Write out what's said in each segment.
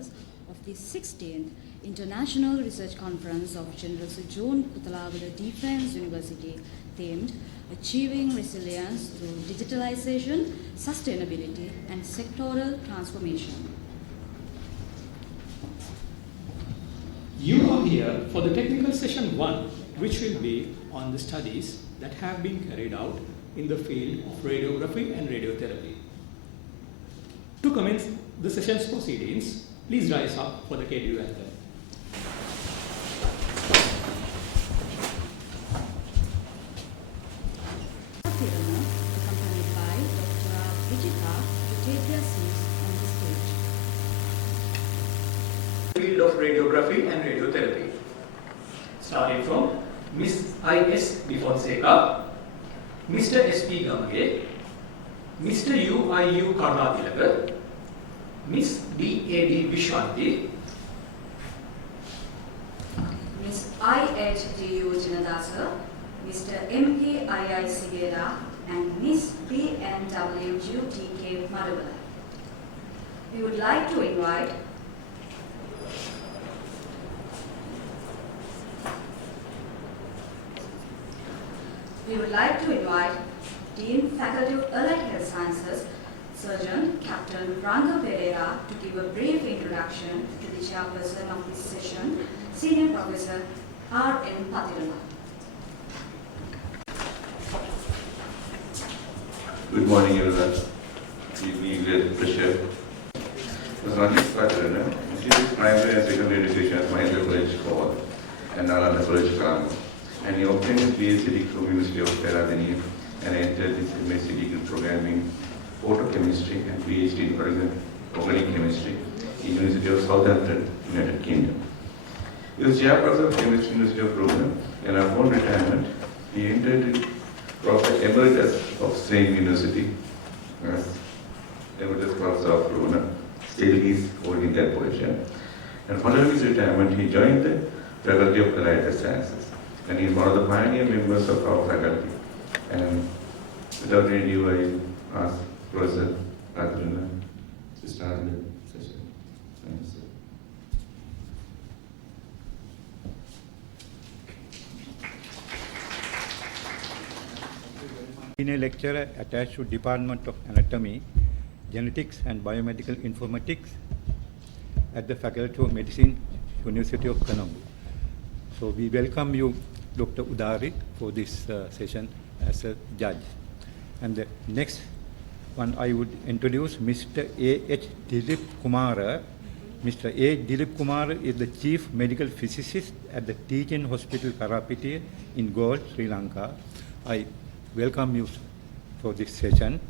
speakers of the 16th International Research Conference of General Sir John Kotelawala Defence University themed Achieving Resilience Through Digitalization, Sustainability and Sectoral Transformation. You are here for the technical session 1, which will be on the studies that have been carried out in the field of radiography and radiotherapy. To commence the session's proceedings, please rise up for the KDU anthem. Pathirana, accompanied by Dr. Vijita, to take their seats on the stage. Field of radiography and radiotherapy, starting from Miss I.S.B. Fonseka, Mr. S.P. Gamage, Mr. U.I.U. Karnatilaka, Miss D.A.D. Vishwanti, Miss I.H.D.U. Jayathissa, Mr. M.K.I.I. Sigera, and Miss B.N.W. T.K. Madhavala. We would like to invite Dean Faculty of Allied Health Sciences, Surgeon Captain Ranga Pereira, to give a brief introduction to the chairperson of this session, Senior Professor R.M. Pathirana. Good morning, everyone. Give me great pleasure. Pathirana, Institute Primary and Secondary Education at Mahindra College Hall and Nalanda College Colombo. And he obtained his PhD degree from University of Ediri and entered his MSc degree program in photochemistry and PhD in organic chemistry in University of Southampton, United Kingdom. He was chairperson of Chemistry University of Rome, and upon retirement, he entered in Prof. Emeritus of same university as Emeritus Professor of Rome. Still he is holding that position. And following his retirement, he joined the Faculty of Allied Sciences. And he is one of the pioneer members of our faculty. And without any ado, I ask Professor Pathirana to start the session. Thank you, sir. Senior lecturer attached to Department of Anatomy, Genetics and Biomedical Informatics at the Faculty of Medicine, University of Colombo. So we welcome you, Dr. Ediri, for this session as a judge. And the next one I would introduce Mr. A.H. Dilip Kumara. Mr. A. Dilip Kumara is the Chief Medical Physicist at the Teaching Hospital Karapitiya in Galle, Sri Lanka. I welcome you for this session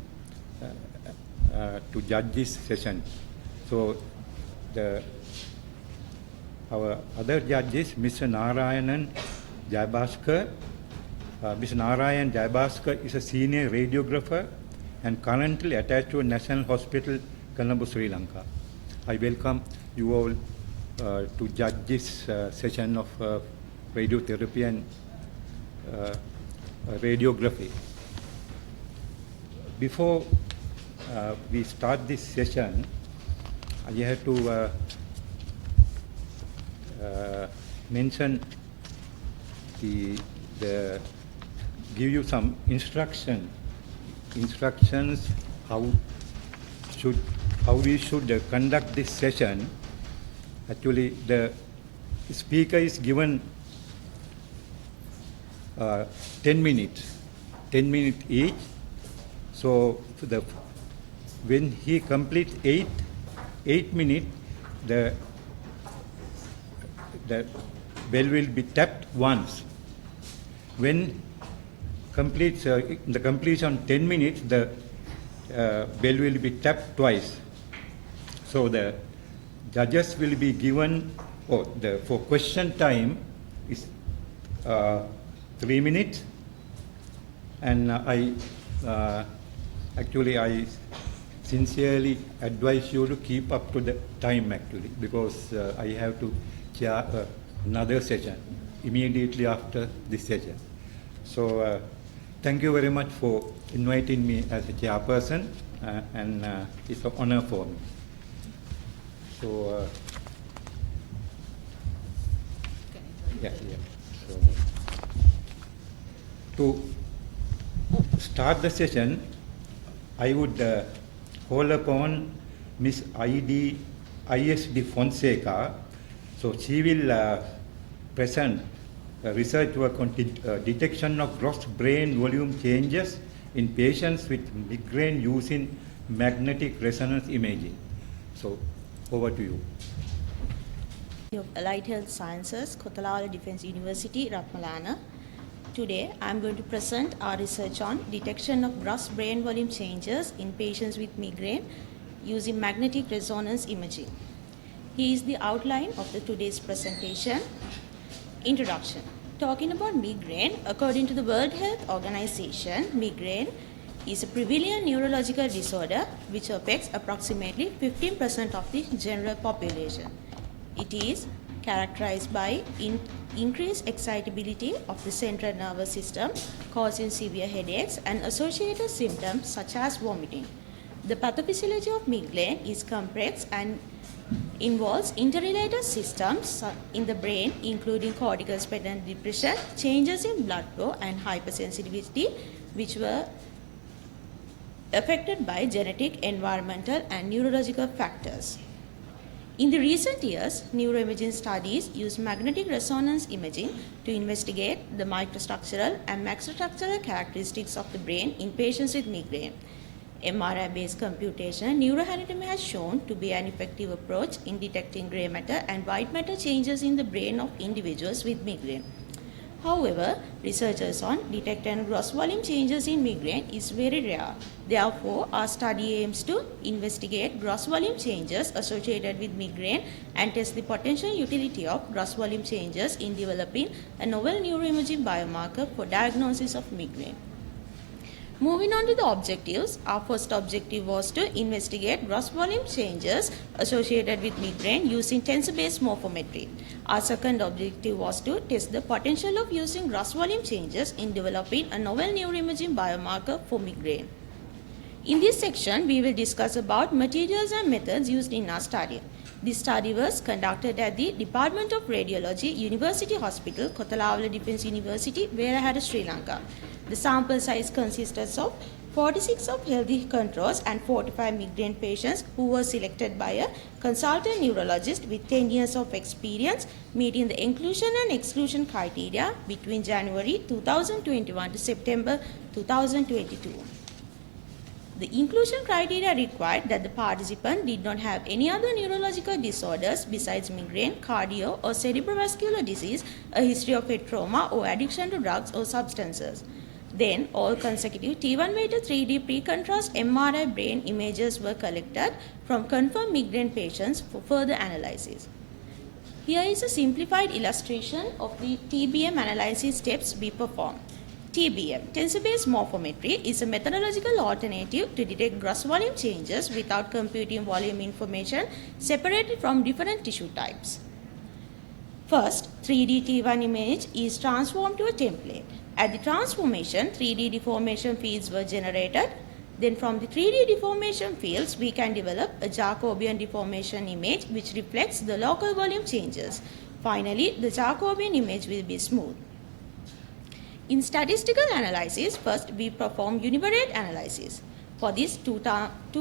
to judge this session. So our other judges, Mr. Narayanan Jayabaskar. Mr. Narayan Jayabaskar is a senior radiographer and currently attached to National Hospital, Colombo, Sri Lanka. I welcome you all to judge this session of radiotherapy and radiography. Before we start this session, I have to mention give you some instructions how we should conduct this session. Actually, the speaker is given 10 minutes each. So when he completes 8 minutes, the bell will be tapped once. When the completion 10 minutes, the bell will be tapped twice. So the judges will be given, for question time is 3 minutes, and I sincerely advise you to keep up to the time actually, because I have to chair another session immediately after this session. So thank you very much for inviting me as a chairperson, and it's an honor for me. So, yeah. So, to start the session, I would call upon Miss ISD Fonseka. So she will present research work on detection of gross brain volume changes in patients with migraine using magnetic resonance imaging. So, over to you. Of Allied Health Sciences, Kotelawala Defence University, Ramanathan. Today, I am going to present our research on detection of gross brain volume changes in patients with migraine using magnetic resonance imaging. Here is the outline of today's presentation. Introduction. Talking about migraine, according to the World Health Organization, migraine is a prevalent neurological disorder which affects approximately 15% of the general population. It is characterized by increased excitability of the central nervous system, causing severe headaches and associated symptoms such as vomiting. The pathophysiology of migraine is complex and involves interrelated systems in the brain, including cortical spinal depression, changes in blood flow, and hypersensitivity, which were affected by genetic, environmental, and neurological factors. In the recent years, neuroimaging studies use magnetic resonance imaging to investigate the microstructural and macrostructural characteristics of the brain in patients with migraine. MRI-based computation neuroanatomy has shown to be an effective approach in detecting grey matter and white matter changes in the brain of individuals with migraine. However, researchers on detecting gross volume changes in migraine is very rare. Therefore, our study aims to investigate gross volume changes associated with migraine and test the potential utility of gross volume changes in developing a novel neuroimaging biomarker for diagnosis of migraine. Moving on to the objectives, our first objective was to investigate gross volume changes associated with migraine using tensor-based morphometry. Our second objective was to test the potential of using gross volume changes in developing a novel neuroimaging biomarker for migraine. In this section, we will discuss about materials and methods used in our study. This study was conducted at the Department of Radiology, University Hospital, Kotelawala Defence University, Verahala, Sri Lanka. The sample size consisted of 46 of healthy controls and 45 migraine patients who were selected by a consultant neurologist with 10 years of experience meeting the inclusion and exclusion criteria between January 2021 to September 2022. The inclusion criteria required that the participant did not have any other neurological disorders besides migraine, cardio or cerebrovascular disease, a history of head trauma or addiction to drugs or substances. Then, all consecutive T1-weighted 3D pre-contrast MRI brain images were collected from confirmed migraine patients for further analysis. Here is a simplified illustration of the TBM analysis steps we performed. TBM, tensor-based morphometry, is a methodological alternative to detect gross volume changes without computing volume information separated from different tissue types. First, 3D T1 image is transformed to a template. At the transformation, 3D deformation fields were generated. Then from the 3D deformation fields, we can develop a Jacobian deformation image which reflects the local volume changes. Finally, the Jacobian image will be smooth. In statistical analysis, first we perform univariate analysis. For this, two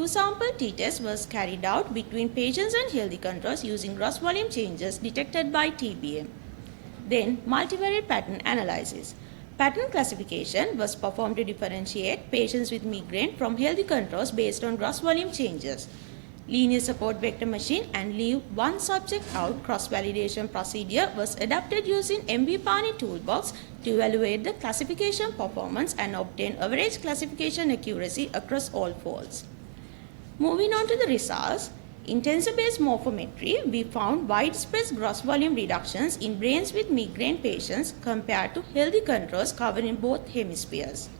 sample t-test was carried out between patients and healthy controls using gross volume changes detected by TBM. Then, multivariate pattern analysis. Pattern classification was performed to differentiate patients with migraine from healthy controls based on gross volume changes. Linear support vector machine and leave one subject out cross-validation procedure was adapted using MV-Pani toolbox to evaluate the classification performance and obtain average classification accuracy across all folds. Moving on to the results, in tensor-based morphometry, we found widespread gross volume reductions in brains with migraine patients compared to healthy controls covering both hemispheres.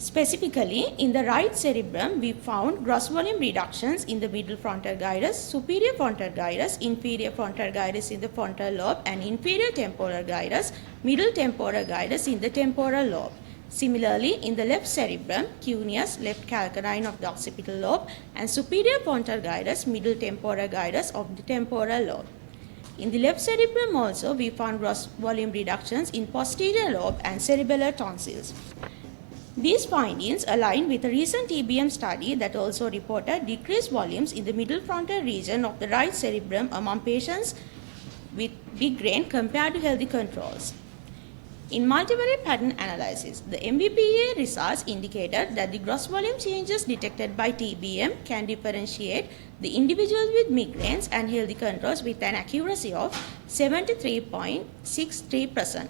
Specifically, in the right cerebrum, we found gross volume reductions in the middle frontal gyrus, superior frontal gyrus, inferior frontal gyrus in the frontal lobe, and inferior temporal gyrus, middle temporal gyrus in the temporal lobe. Similarly, in the left cerebrum, cuneus, left calcanine of the occipital lobe, and superior frontal gyrus, middle temporal gyrus of the temporal lobe. In the left cerebrum also, we found gross volume reductions in posterior lobe and cerebellar tonsils. These findings align with a recent TBM study that also reported decreased volumes in the middle frontal region of the right cerebrum among patients with migraine compared to healthy controls. In multivariate pattern analysis, the MBPA results indicated that the gross volume changes detected by TBM can differentiate the individuals with migraines and healthy controls with an accuracy of 73.63%.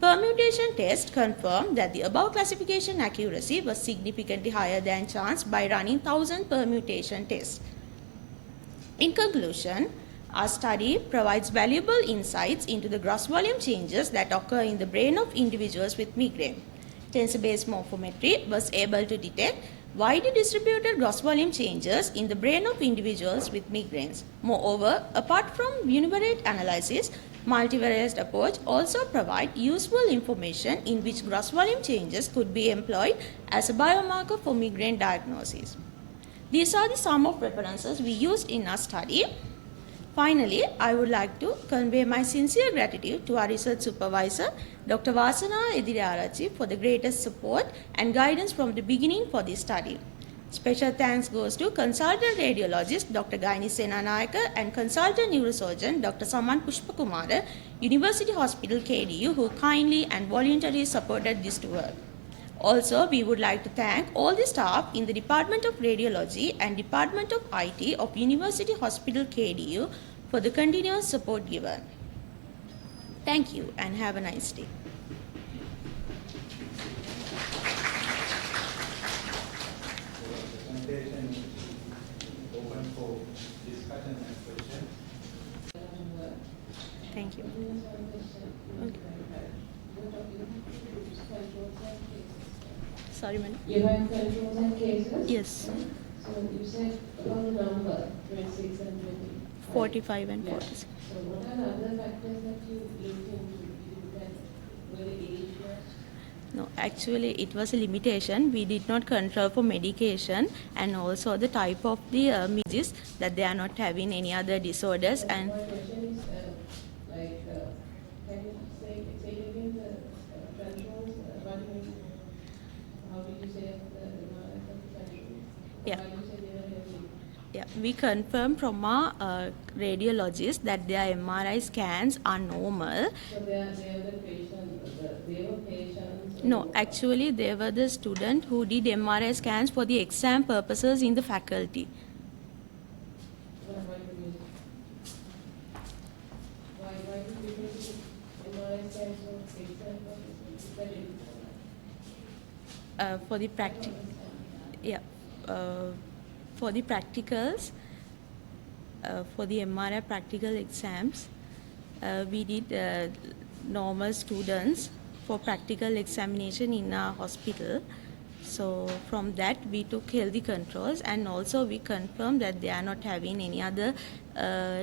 Permutation test confirmed that the above classification accuracy was significantly higher than chance by running 1000 permutation tests. In conclusion, our study provides valuable insights into the gross volume changes that occur in the brain of individuals with migraine. Tensor-based morphometry was able to detect widely distributed gross volume changes in the brain of individuals with migraines. Moreover, apart from univariate analysis, multivariate approach also provide useful information in which gross volume changes could be employed as a biomarker for migraine diagnosis. These are the sum of references we used in our study. Finally, I would like to convey my sincere gratitude to our research supervisor, Dr. Ediri Arachchi, for the greatest support and guidance from the beginning for this study. Special thanks goes to consultant radiologist Dr. Senanayake and consultant neurosurgeon Dr. Pushpakumara, University Hospital KDU, who kindly and voluntarily supported this work. Also, we would like to thank all the staff in the Department of Radiology and Department of IT of University Hospital KDU for the continuous support given. Thank you and have a nice day. Thank you. Okay. Sorry, madam. You have controls and cases? Yes. So you said about the number, 26 and 20. 45 and Yeah. 46. So what are the other factors that you looked into? Did you look at whether age match? No, actually it was a limitation. We did not control for medication and also the type of the images that they are not having any other disorders. And My question is, can you say again the controls? What do you mean? How did you say the controls? Yeah. Why do you say they are healthy? yeah, we confirm from our radiologists that their MRI scans are normal. So they are the patients, they were patients? No, actually they were the student who did MRI scans for the exam purposes in the faculty. Why do people do MRI scans for example? Is that it? For the for the practicals, for the MRI practical exams, we did normal students for practical examination in our hospital. So from that we took healthy controls, and also we confirmed that they are not having any other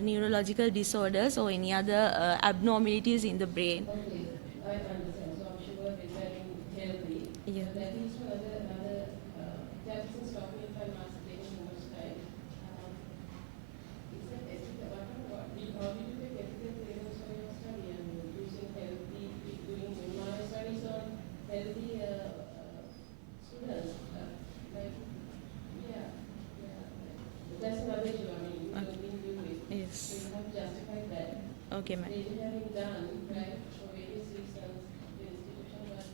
neurological disorders or any other abnormalities in the brain. Okay, I understand. So I'm sure they're very healthy. Yeah. But that is another Jayathissa, stop me if I'm not taking too much time. Is that ethical? How did you take ethical clearance for your study? And using healthy, doing MRI studies on healthy students? That's another issue. I mean, you don't think you do it. Yes. So you have to justify that. Okay, ma'am. They having done, right, for various reasons, the institution, but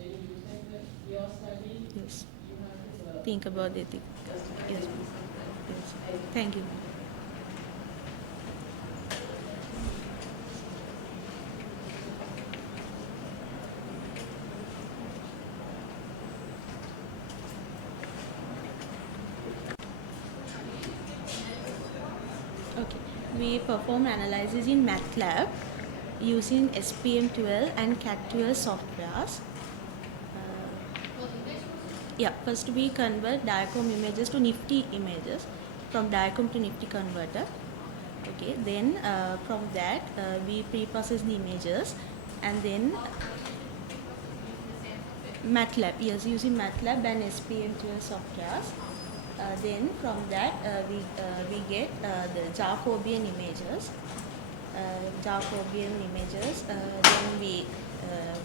when you look at your study, Yes. you have to Think about the ethics. justify Yes, the ma'am. reasons. Yes. Thank you. Okay, we perform analysis in MATLAB using SPM12 and CAT12 softwares. First we convert diachrome images to nifty images, from diachrome to nifty converter. Okay, then from that we pre-process the images, and then MATLAB, yes, using MATLAB and SPM12 softwares. Then from that we get the Jacobian images. Then we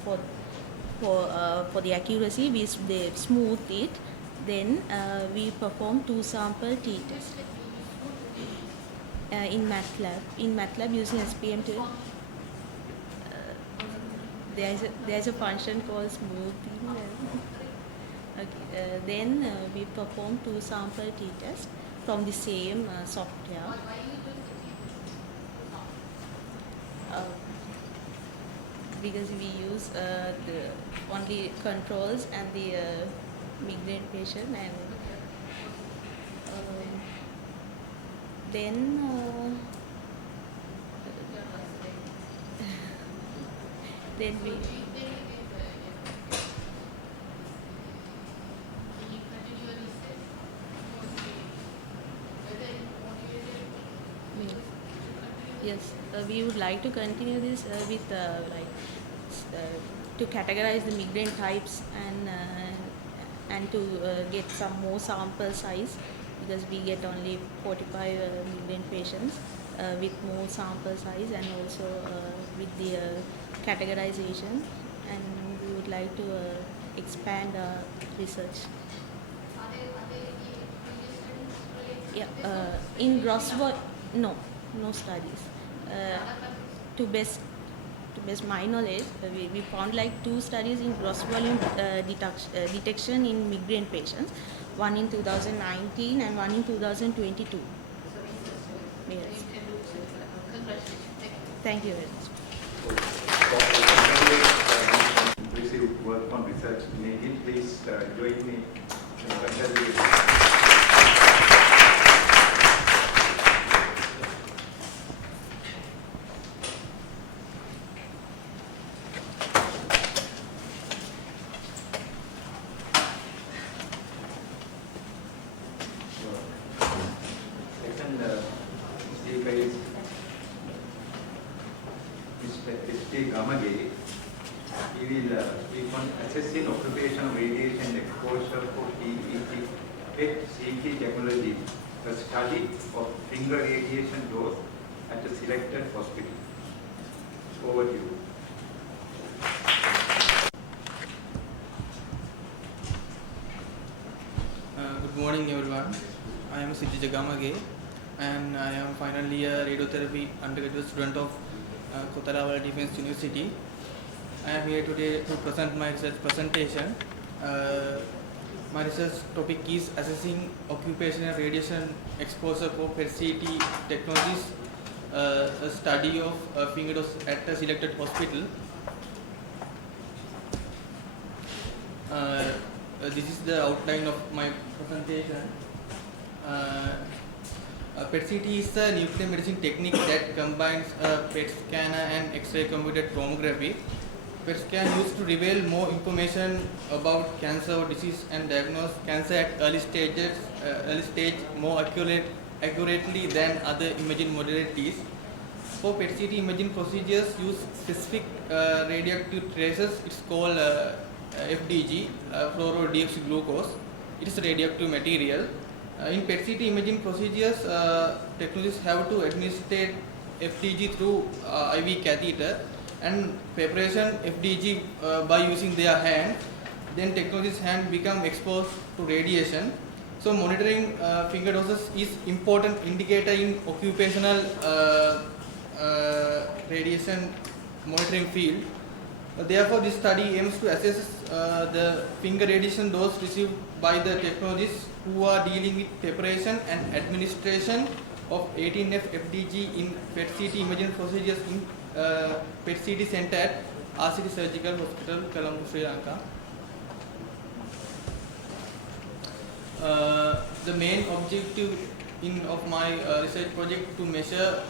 for the accuracy they smooth it. Then we perform 2 sample t-tests in MATLAB. In MATLAB using SPM2. There's a function called smoothing. Okay, then we perform 2 sample t-tests from the same software. Because we use the only controls and the migraine patient, and then we yes, we would like to continue this with to categorize the migraine types and to get some more sample size, because we get only 45 migraine patients with more sample size, and also with the categorization, and we would like to expand our research. Yeah, in gross no studies. To best my knowledge, we found like 2 studies in gross volume detection in migraine patients, one in 2019 and one in 2022. Yes. Thank you very much. Impressive work on research in Ediri. Please join me in congratulating. Gamage. He will keep on assessing occupational radiation exposure for PET-CT technology, a study of finger radiation dose at a selected hospital. Over to you. Good morning, everyone. I am Gamage, and I am final year radiotherapy undergraduate student of Kotelawala Defense University. I am here today to present my research presentation. My research topic is assessing occupational radiation exposure for PET-CT technologies, a study of finger dose at a selected hospital. This is the outline of my presentation. PET-CT is a nuclear medicine technique that combines PET scanner and X-ray computed tomography. PET scan used to reveal more information about cancer or disease and diagnose cancer at early stage more accurately than other imaging modalities. For PET-CT imaging procedures use specific radioactive traces. It's called FDG, fluorodeoxyglucose. It is a radioactive material. In PET-CT imaging procedures, technologists have to administer FDG through IV catheter and preparation FDG by using their hand. Then technologists' hand become exposed to radiation. So monitoring finger doses is important indicator in occupational radiation monitoring field. Therefore, this study aims to assess the finger radiation dose received by the technologists who are dealing with preparation and administration of 18F FDG in PET-CT imaging procedures in PET-CT center at RCT Surgical Hospital, Colombo, Sri Lanka. The main objective of my research project to measure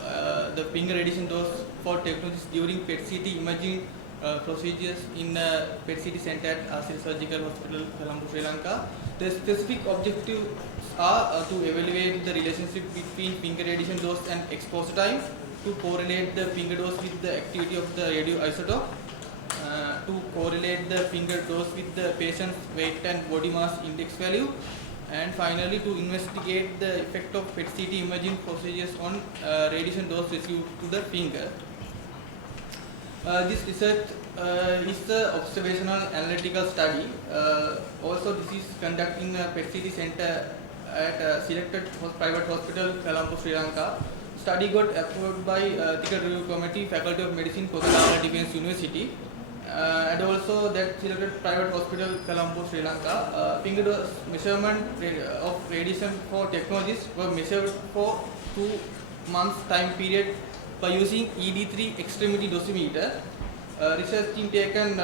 the finger radiation dose for technologists during PET-CT imaging procedures in PET-CT center at RCT Surgical Hospital, Colombo, Sri Lanka. The specific objectives are to evaluate the relationship between finger radiation dose and exposure time, to correlate the finger dose with the activity of the radioisotope, to correlate the finger dose with the patient's weight and body mass index value, and finally to investigate the effect of PET-CT imaging procedures on radiation dose received to the finger. This research is the observational analytical study. Also, this is conducted in a PET-CT center at a selected private hospital, Colombo, Sri Lanka. Study got approved by Ethical Review Committee, Faculty of Medicine, Kotelawala Defence University, and also that selected private hospital, Colombo, Sri Lanka. Finger dose measurement of radiation for technologists were measured for 2 months time period by using ED3 extremity dosimeter. Research team taken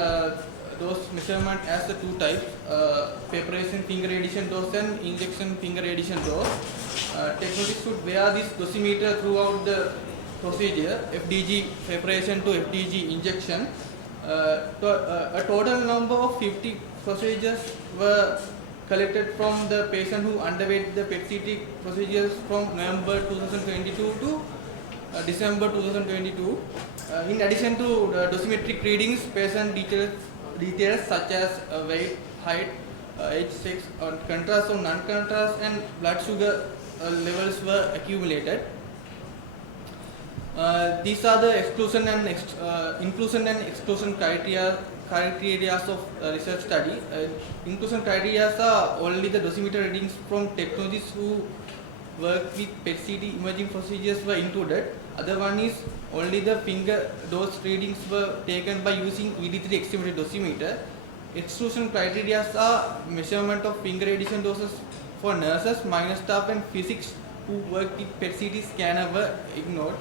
dose measurement as the 2 types, preparation finger radiation dose and injection finger radiation dose. Technologists should wear this dosimeter throughout the procedure, FDG preparation to FDG injection. A total number of 50 procedures were collected from the patient who underwent the PET-CT procedures from November 2022 to December 2022. In addition to dosimetric readings, patient details such as weight, height, age, sex, contrast or non-contrast, and blood sugar levels were accumulated. These are the exclusion and inclusion and exclusion criteria of research study. Inclusion criteria are only the dosimeter readings from technologists who work with PET-CT imaging procedures were included. Other one is only the finger dose readings were taken by using ED3 extremity dosimeter. Exclusion criteria are measurement of finger radiation doses for nurses, minor staff and physics who work with PET-CT scanner were ignored.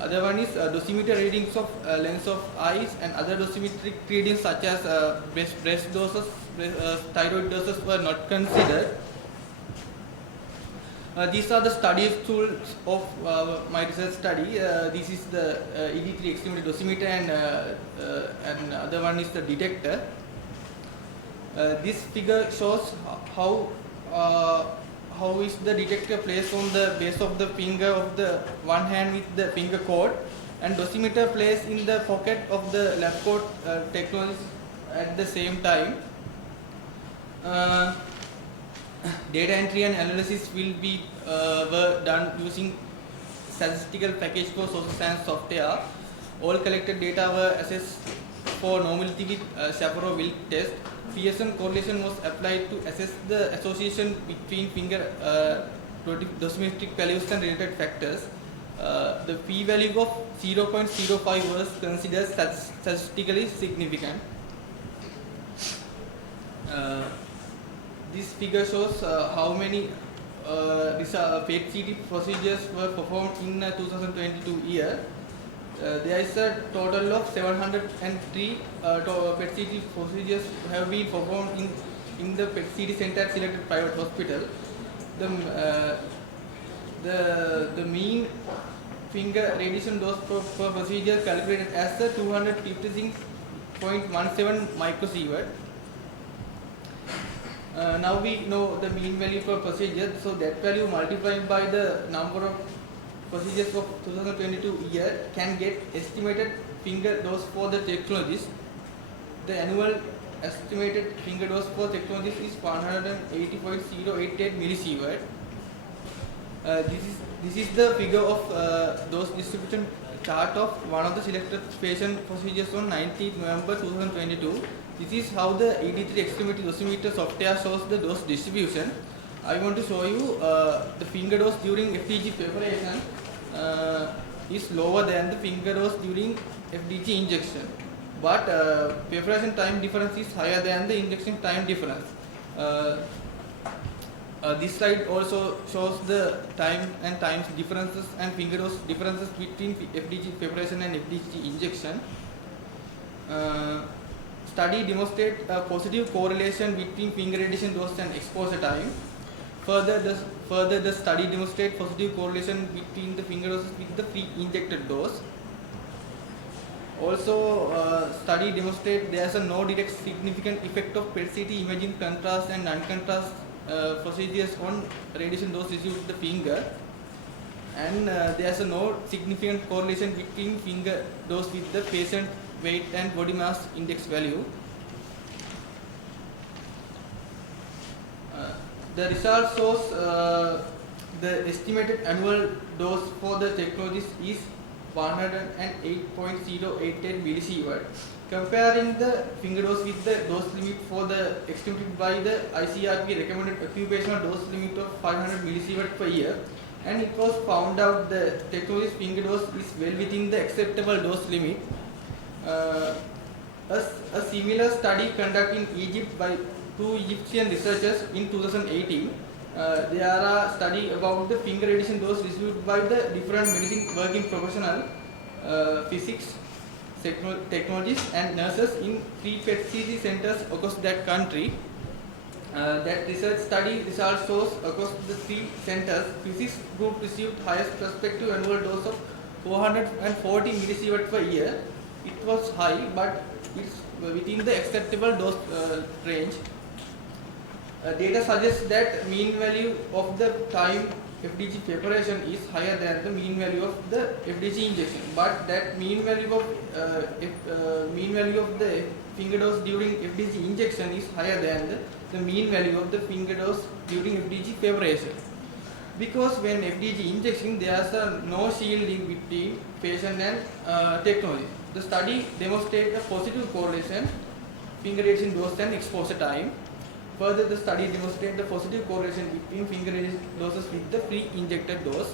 Other one is dosimeter readings of lens of eyes and other dosimetric readings such as breast doses, thyroid doses were not considered. These are the study tools of my research study. This is the ED3 extremity dosimeter and other one is the detector. This figure shows how is the detector placed on the base of the finger of the one hand with the finger cord, and dosimeter placed in the pocket of the left coat technology at the same time. Data entry and analysis will be were done using statistical package for social science software. All collected data were assessed for normality with Chaperone test. Pearson correlation was applied to assess the association between finger dosimetric values and related factors. The p-value of 0.05 was considered statistically significant. This figure shows how many PET-CT procedures were performed in 2022 year. There is a total of 703 PET-CT procedures have been performed in the PET-CT center at selected private hospital. The mean finger radiation dose per procedure calculated as 256.17 microsievert. Now we know the mean value per procedure, so that value multiplied by the number of procedures of 2022 year can get estimated finger dose for the technologist. The annual estimated finger dose for technologist is 180.088 millisievert. This is the figure of dose distribution chart of one of the selected patient procedures on 19th November 2022. This is how the ED3 extremity dosimeter software shows the dose distribution. I want to show you the finger dose during FDG preparation is lower than the finger dose during FDG injection, but preparation time difference is higher than the injection time difference. This slide also shows the time and times differences and finger dose differences between FDG preparation and FDG injection. Study demonstrate a positive correlation between finger radiation dose and exposure time. Further, the study demonstrate positive correlation between the finger doses with the pre-injected dose. Also, study demonstrate there is a no direct significant effect of PET-CT imaging contrast and non-contrast procedures on radiation dose received with the finger, and there is a no significant correlation between finger dose with the patient weight and body mass index value. The result shows the estimated annual dose for the technologies is 108.088 millisievert. Comparing the finger dose with the dose limit for the estimated by the ICRP recommended occupational dose limit of 500 millisievert per year, and it was found out the technology's finger dose is well within the acceptable dose limit. A similar study conducted in Egypt by 2 Egyptian researchers in 2018. There are study about the finger radiation dose received by the different medicine working professional, physics, technologists and nurses in 3 PET-CT centers across that country. That research study results shows across the 3 centers, physics group received highest prospective annual dose of 440 millisievert per year. It was high, but it's within the acceptable dose range. Data suggests that mean value of the time FDG preparation is higher than the mean value of the FDG injection, but that mean value of the finger dose during FDG injection is higher than the mean value of the finger dose during FDG preparation. Because when FDG injection, there is no shielding between patient and technology. The study demonstrated a positive correlation finger radiation dose and exposure time. Further, the study demonstrated the positive correlation between finger radiation doses with the pre-injected dose.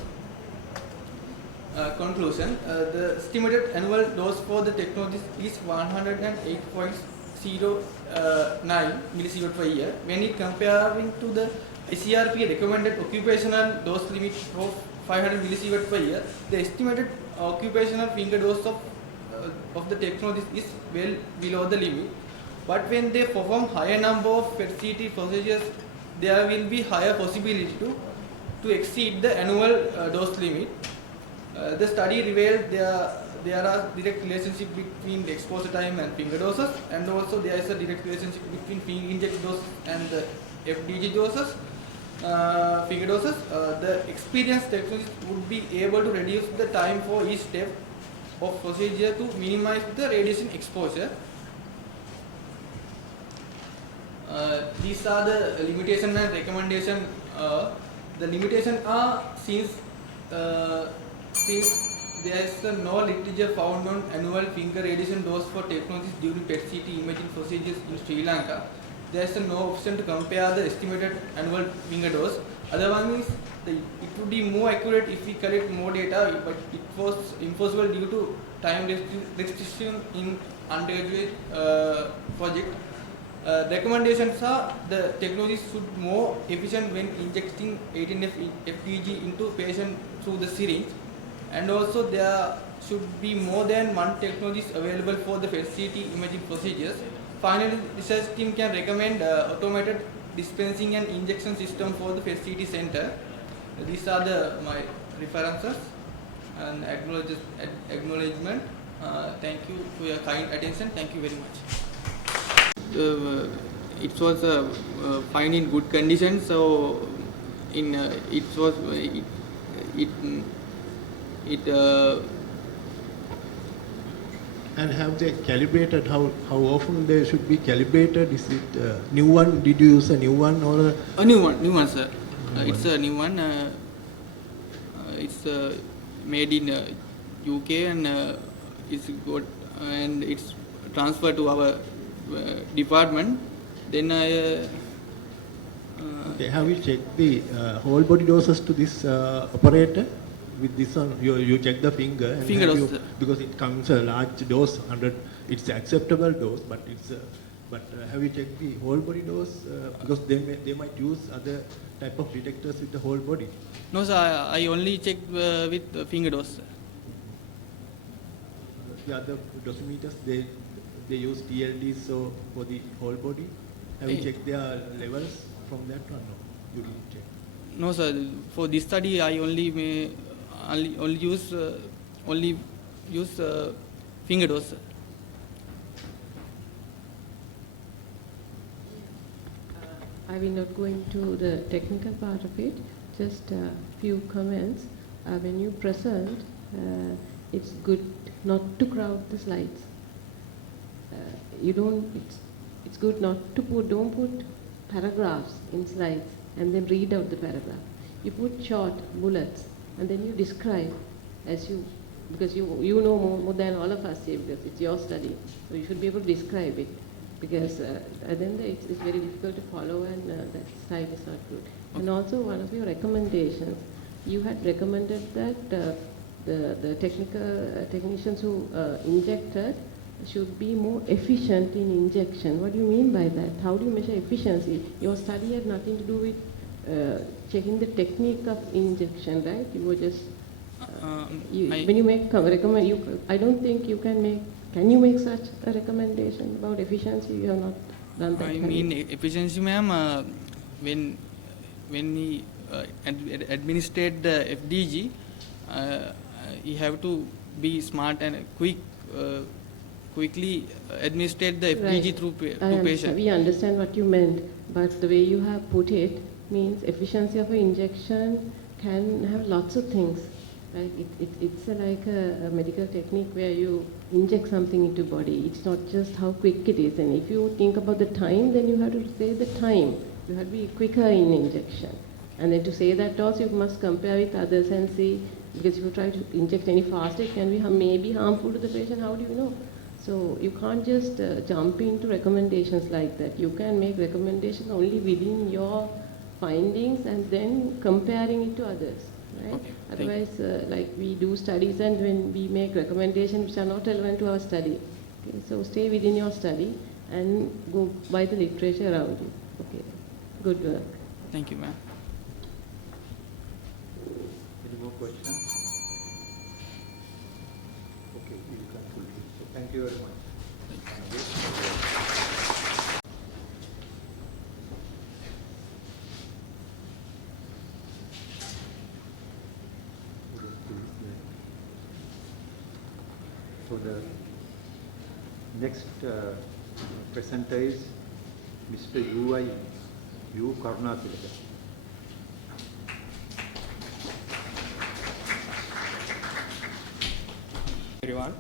Conclusion, the estimated annual dose for the technologies is 108.09 millisievert per year. When it comparing to the ICRP recommended occupational dose limit of 500 millisievert per year, the estimated occupational finger dose of the technologies is well below the limit. But when they perform higher number of PET-CT procedures, there will be higher possibility to exceed the annual dose limit. The study revealed there are direct relationship between the exposure time and finger doses, and also there is a direct relationship between finger inject dose and the FDG doses, finger doses. The experienced technologists would be able to reduce the time for each step of procedure to minimize the radiation exposure. These are the limitation and recommendation. The limitation are since there is no literature found on annual finger radiation dose for technologies during PET-CT imaging procedures in Sri Lanka. There is no option to compare the estimated annual finger dose. Other one is it would be more accurate if we collect more data, but it was impossible due to time restriction in undergraduate project. Recommendations are the technologies should more efficient when injecting 18F FDG into patient through the syringe, and also there should be more than one technologies available for the PET-CT imaging procedures. Finally, research team can recommend automated dispensing and injection system for the PET-CT center. These are my references and acknowledgement. Thank you for your kind attention. Thank you very much. It was fine in good condition, so and have they calibrated how often they should be calibrated? Is it new one? Did you use a new one or a new one, sir? It's a new one. It's made in UK and it's got and it's transferred to our department. Then okay, have you checked the whole body doses to this operator? With this one, you check the finger. And finger dose, because it comes a large dose, 100. It's acceptable dose, but it's. But have you checked the whole body dose? Because they might use other type of detectors with the whole body. No, sir. I only check with finger dose. Sir. The other dosimeters they use TLDs so for the whole body. Have you checked their levels from that one? No, you didn't check. No, sir. For this study, I only use finger dose. Sir. I will not go into the technical part of it, just a few comments. When you present, it's good not to crowd the slides. you don't, it's good not to don't put paragraphs in slides and then read out the paragraph. You put short bullets and then you describe as you, because you know more than all of us here, because it's your study, so you should be able to describe it, because then it's very difficult to follow, and that style is not good. And also one of your recommendations, you had recommended that the technicians who injected should be more efficient in injection. What do you mean by that? How do you measure efficiency? Your study had nothing to do with checking the technique of injection, right? You were just when you make I don't think you can make. Can you make such a recommendation about efficiency? You have not done that. I mean efficiency, ma'am. When he administered the FDG, you have to be smart and quickly administrate the FDG through patient. We understand what you meant, but the way you have put it means efficiency of an injection can have lots of things. Right? It's like a medical technique where you inject something into body. It's not just how quick it is. And if you think about the time, then you have to say the time. You have to be quicker in injection. And then to say that also, you must compare with others and see, because if you try to inject any faster, it can be maybe harmful to the patient. How do you know? So you can't just jump into recommendations like that. You can make recommendations only within your findings and then comparing it to others. Right? Okay, Otherwise, like we do studies, and when we make recommendations which are not relevant to our study. Okay? So stay within your study and go by the literature around you. Okay. Good work. Thank you, ma'am. Any more questions? Okay, we will conclude. So thank you very much. So the next presenter is Mr. U. Karunathilaka. Everyone,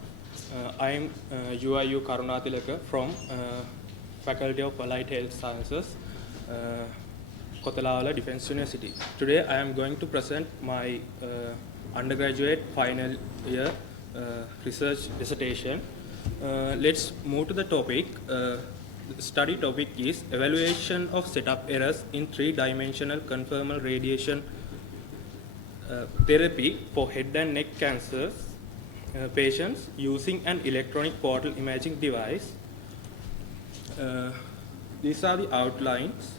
I am U. Karunathilaka from Faculty of Allied Health Sciences, Kotelawala Defence University. Today I am going to present my undergraduate final year research dissertation. Let's move to the topic. The study topic is evaluation of setup errors in three-dimensional conformal radiation therapy for head and neck cancers patients using an electronic portal imaging device. These are the outlines.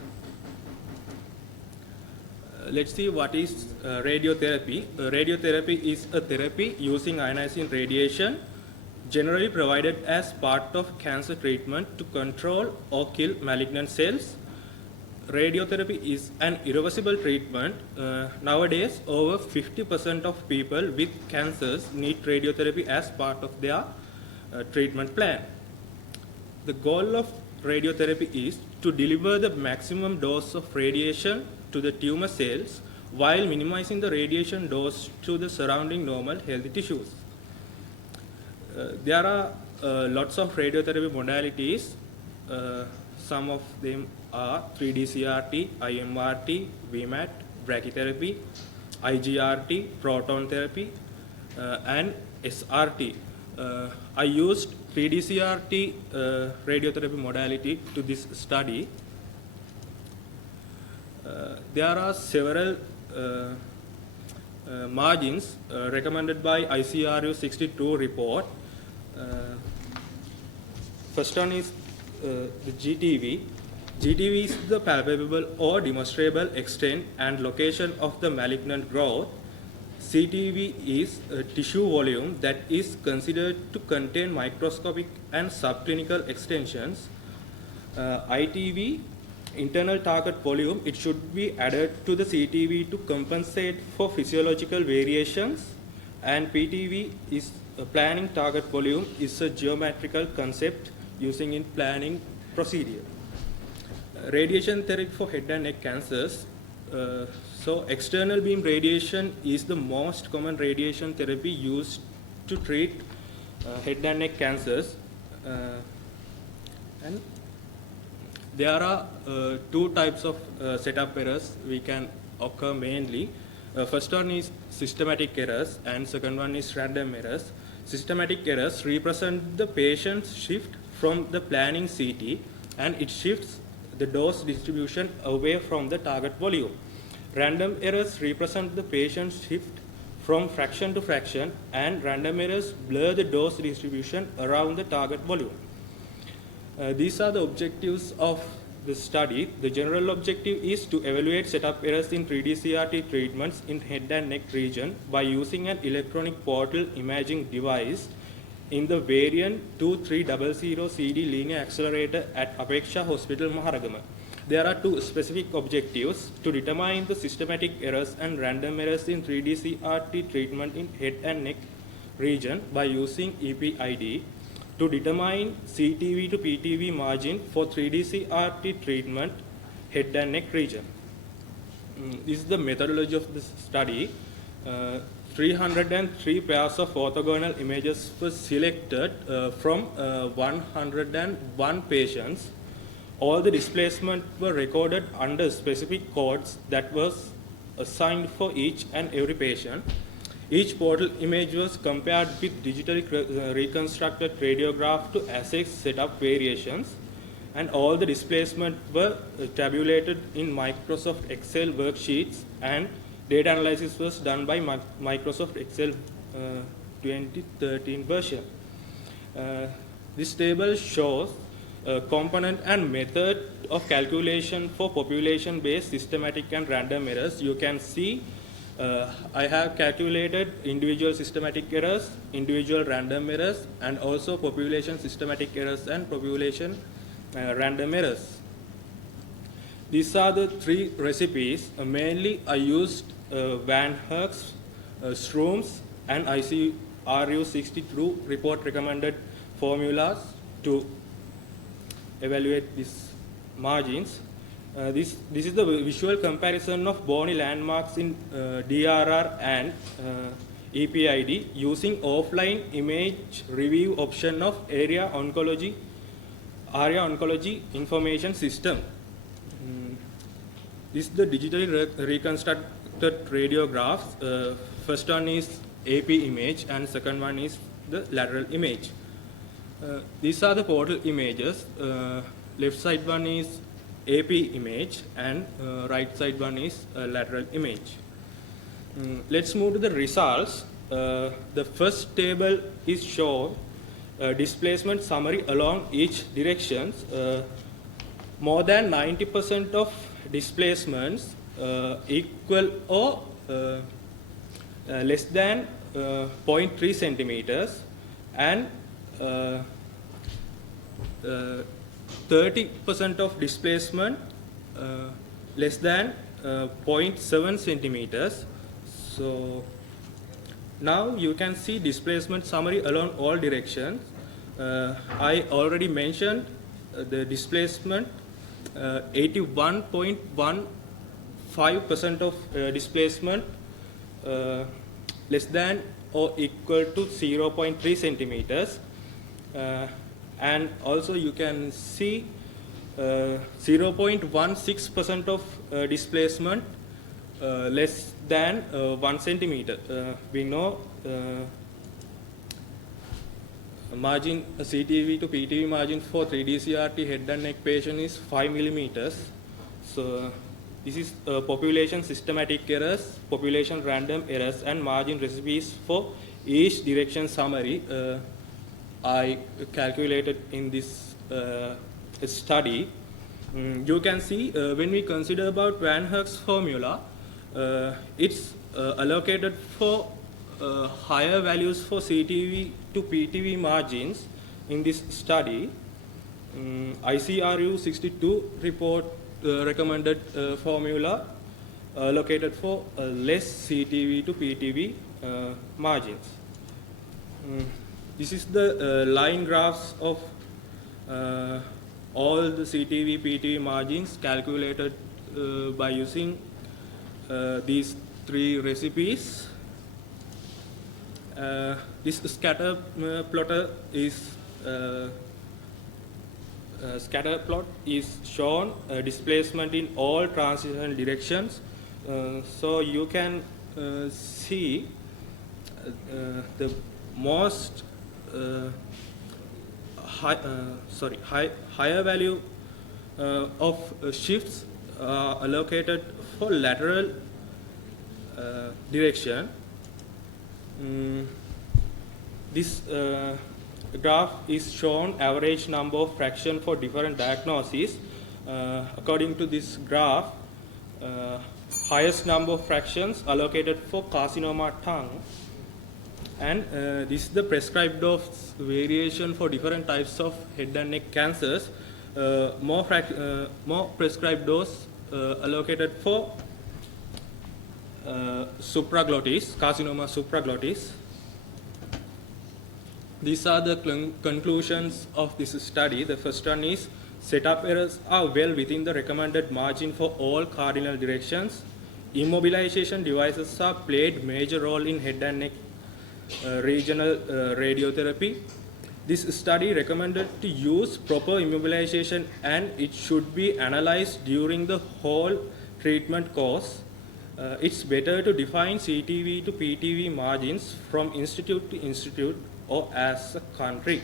Let's see what is radiotherapy. Radiotherapy is a therapy using ionizing radiation, generally provided as part of cancer treatment to control or kill malignant cells. Radiotherapy is an irreversible treatment. Nowadays, over 50% of people with cancers need radiotherapy as part of their treatment plan. The goal of radiotherapy is to deliver the maximum dose of radiation to the tumor cells while minimizing the radiation dose to the surrounding normal healthy tissues. There are lots of radiotherapy modalities. Some of them are 3D CRT, IMRT, VMAT, brachytherapy, IGRT, proton therapy, and SRT. I used 3D CRT radiotherapy modality to this study. There are several margins recommended by ICRU 62 report. First one is the GTV. GTV is the palpable or demonstrable extent and location of the malignant growth. CTV is a tissue volume that is considered to contain microscopic and subclinical extensions. ITV, internal target volume, it should be added to the CTV to compensate for physiological variations. And PTV is a planning target volume, is a geometrical concept using in planning procedure. Radiation therapy for head and neck cancers. So external beam radiation is the most common radiation therapy used to treat head and neck cancers. And there are two types of setup errors we can occur mainly. First one is systematic errors and second one is random errors. Systematic errors represent the patient's shift from the planning CT and it shifts the dose distribution away from the target volume. Random errors represent the patient's shift from fraction to fraction and random errors blur the dose distribution around the target volume. These are the objectives of the study. The general objective is to evaluate setup errors in 3D CRT treatments in head and neck region by using an electronic portal imaging device in the variant 2300 CD linear accelerator at Apeksha Hospital, Maharagama. There are two specific objectives: to determine the systematic errors and random errors in 3D CRT treatment in head and neck region by using EPID, to determine CTV to PTV margin for 3D CRT treatment head and neck region. This is the methodology of this study. 303 pairs of orthogonal images were selected from 101 patients. All the displacement were recorded under specific codes that was assigned for each and every patient. Each portal image was compared with digitally reconstructed radiograph to assess setup variations, and all the displacement were tabulated in Microsoft Excel worksheets, and data analysis was done by Microsoft Excel 2013 version. This table shows component and method of calculation for population-based systematic and random errors. You can see I have calculated individual systematic errors, individual random errors, and also population systematic errors and population random errors. These are the three recipes. Mainly I used Van Herk's, Stroom's, and ICRU62 report recommended formulas to evaluate these margins. This is the visual comparison of bony landmarks in DRR and EPID using offline image review option of area oncology information system. This is the digitally reconstructed radiographs. First one is AP image and second one is the lateral image. These are the portal images. Left side one is AP image and right side one is lateral image. Let's move to the results. The first table is shown displacement summary along each directions. More than 90% of displacements equal or less than 0.3 centimeters and 30% of displacement less than 0.7 centimeters. So now you can see displacement summary along all directions. I already mentioned the displacement 81.15% of displacement less than or equal to 0.3 centimeters. And also you can see 0.16% of displacement less than 1 centimeter. We know margin CTV to PTV margin for 3D CRT head and neck patient is 5 millimeters. So this is population systematic errors, population random errors, and margin recipes for each direction summary I calculated in this study. You can see when we consider about Van Herk's formula, it's allocated for higher values for CTV to PTV margins in this study. ICRU62 report recommended formula allocated for less CTV to PTV margins. This is the line graphs of all the CTV, PTV margins calculated by using these three recipes. This scatter plotter is scatter plot is shown displacement in all transition directions. So you can see the most higher value of shifts allocated for lateral direction. This graph is shown average number of fraction for different diagnoses. According to this graph, highest number of fractions allocated for carcinoma tongue, and this is the prescribed dose variation for different types of head and neck cancers. More prescribed dose allocated for supraglottis, carcinoma supraglottis. These are the conclusions of this study. The first one is setup errors are well within the recommended margin for all cardinal directions. Immobilization devices are played major role in head and neck regional radiotherapy. This study recommended to use proper immobilization, and it should be analyzed during the whole treatment course. It's better to define CTV to PTV margins from institute to institute or as a country.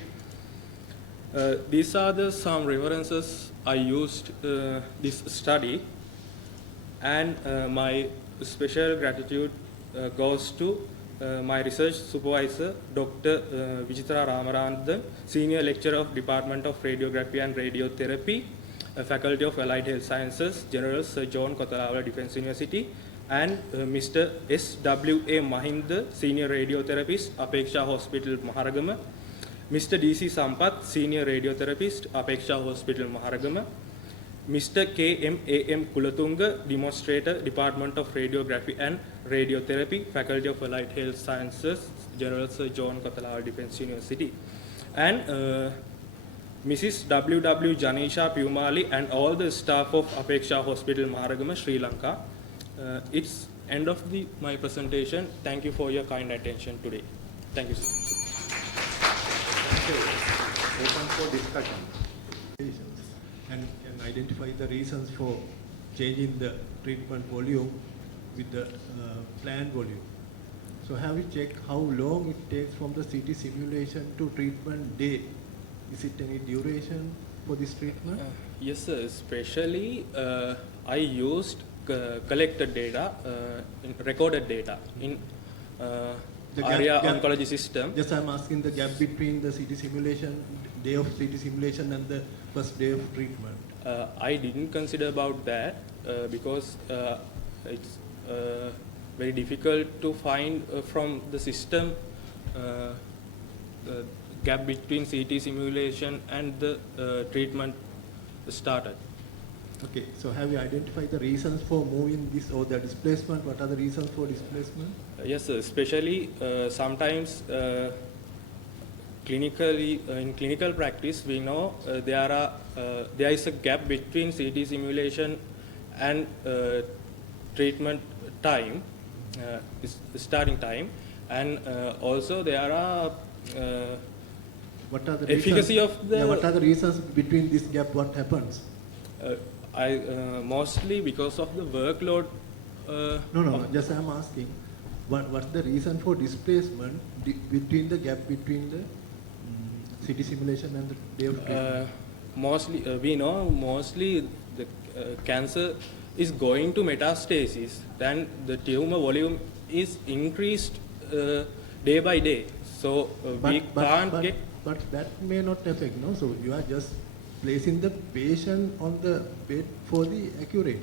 These are some references I used this study, and my special gratitude goes to my research supervisor, Dr. Vijitra Ramanathan, Senior Lecturer of Department of Radiography and Radiotherapy, Faculty of Allied Health Sciences, General Sir John Kotelawala Defence University, and Mr. S.W.A. Mahinda, Senior Radiotherapist, Apeksha Hospital, Maharagama, Mr. D.C. Sampath, Senior Radiotherapist, Apeksha Hospital, Maharagama, Mr. K.M.A.M. Kulatunga, Demonstrator, Department of Radiography and Radiotherapy, Faculty of Allied Health Sciences, General Sir John Kotelawala Defence University, and Mrs. W.W. Janisha Pumali and all the staff of Apeksha Hospital, Maharagama, Sri Lanka. It's end of my presentation. Thank you for your kind attention today. Thank you, sir. Open for discussion. And can identify the reasons for changing the treatment volume with the planned volume. So have you checked how long it takes from the CT simulation to treatment date? Is it any duration for this treatment? Yes, sir. Especially I used collected data, recorded data in area oncology system. Just I'm asking the gap between the CT simulation, day of CT simulation and the first day of treatment. I didn't consider about that because it's very difficult to find from the system the gap between CT simulation and the treatment started. Okay, so have you identified the reasons for moving this or the displacement? What are the reasons for displacement? Yes, sir. Especially sometimes clinically, in clinical practice, we know there is a gap between CT simulation and treatment time, starting time, and also there are what are the efficacy reasons, of the. what are the reasons between this gap? What happens? Mostly because of the workload. No. Just I'm asking, what's the reason for displacement between the gap between the CT simulation and the day of treatment? Mostly, we know mostly the cancer is going to metastasis, then the tumor volume is increased day by day. So we can't get. But that may not affect, no? So you are just placing the patient on the bed for the accuracy.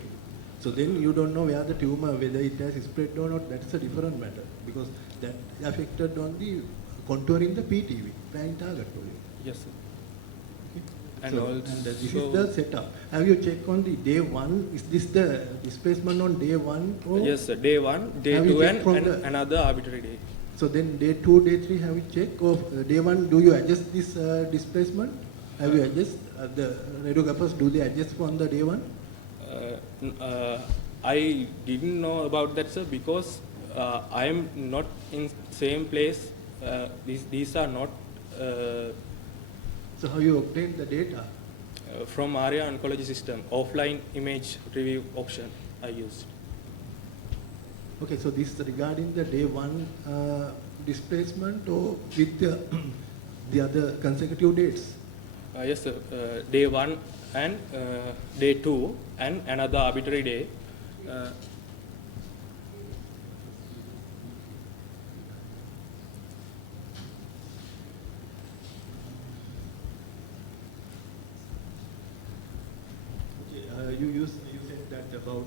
So then you don't know where the tumor, whether it has spread or not. That's a different matter because that affected on the contouring the PTV, planning target volume. Yes, sir. Okay. And so, also, and this is the setup. Have you checked on the day one? Is this the displacement on day one? Or yes, sir. Day 1, day 2, and another arbitrary day. So then day 2, day 3, have you checked? Or day 1, do you adjust this displacement? Have you adjust the radiographers? Do they adjust on the day 1? I didn't know about that, sir, because I am not in same place. These are not. So how you obtain the data? From ARIA oncology system, offline image review option I used. Okay, so this is regarding the day 1 displacement or with the other consecutive dates? Yes, sir. Day 1 and day 2 and another arbitrary day. You said that about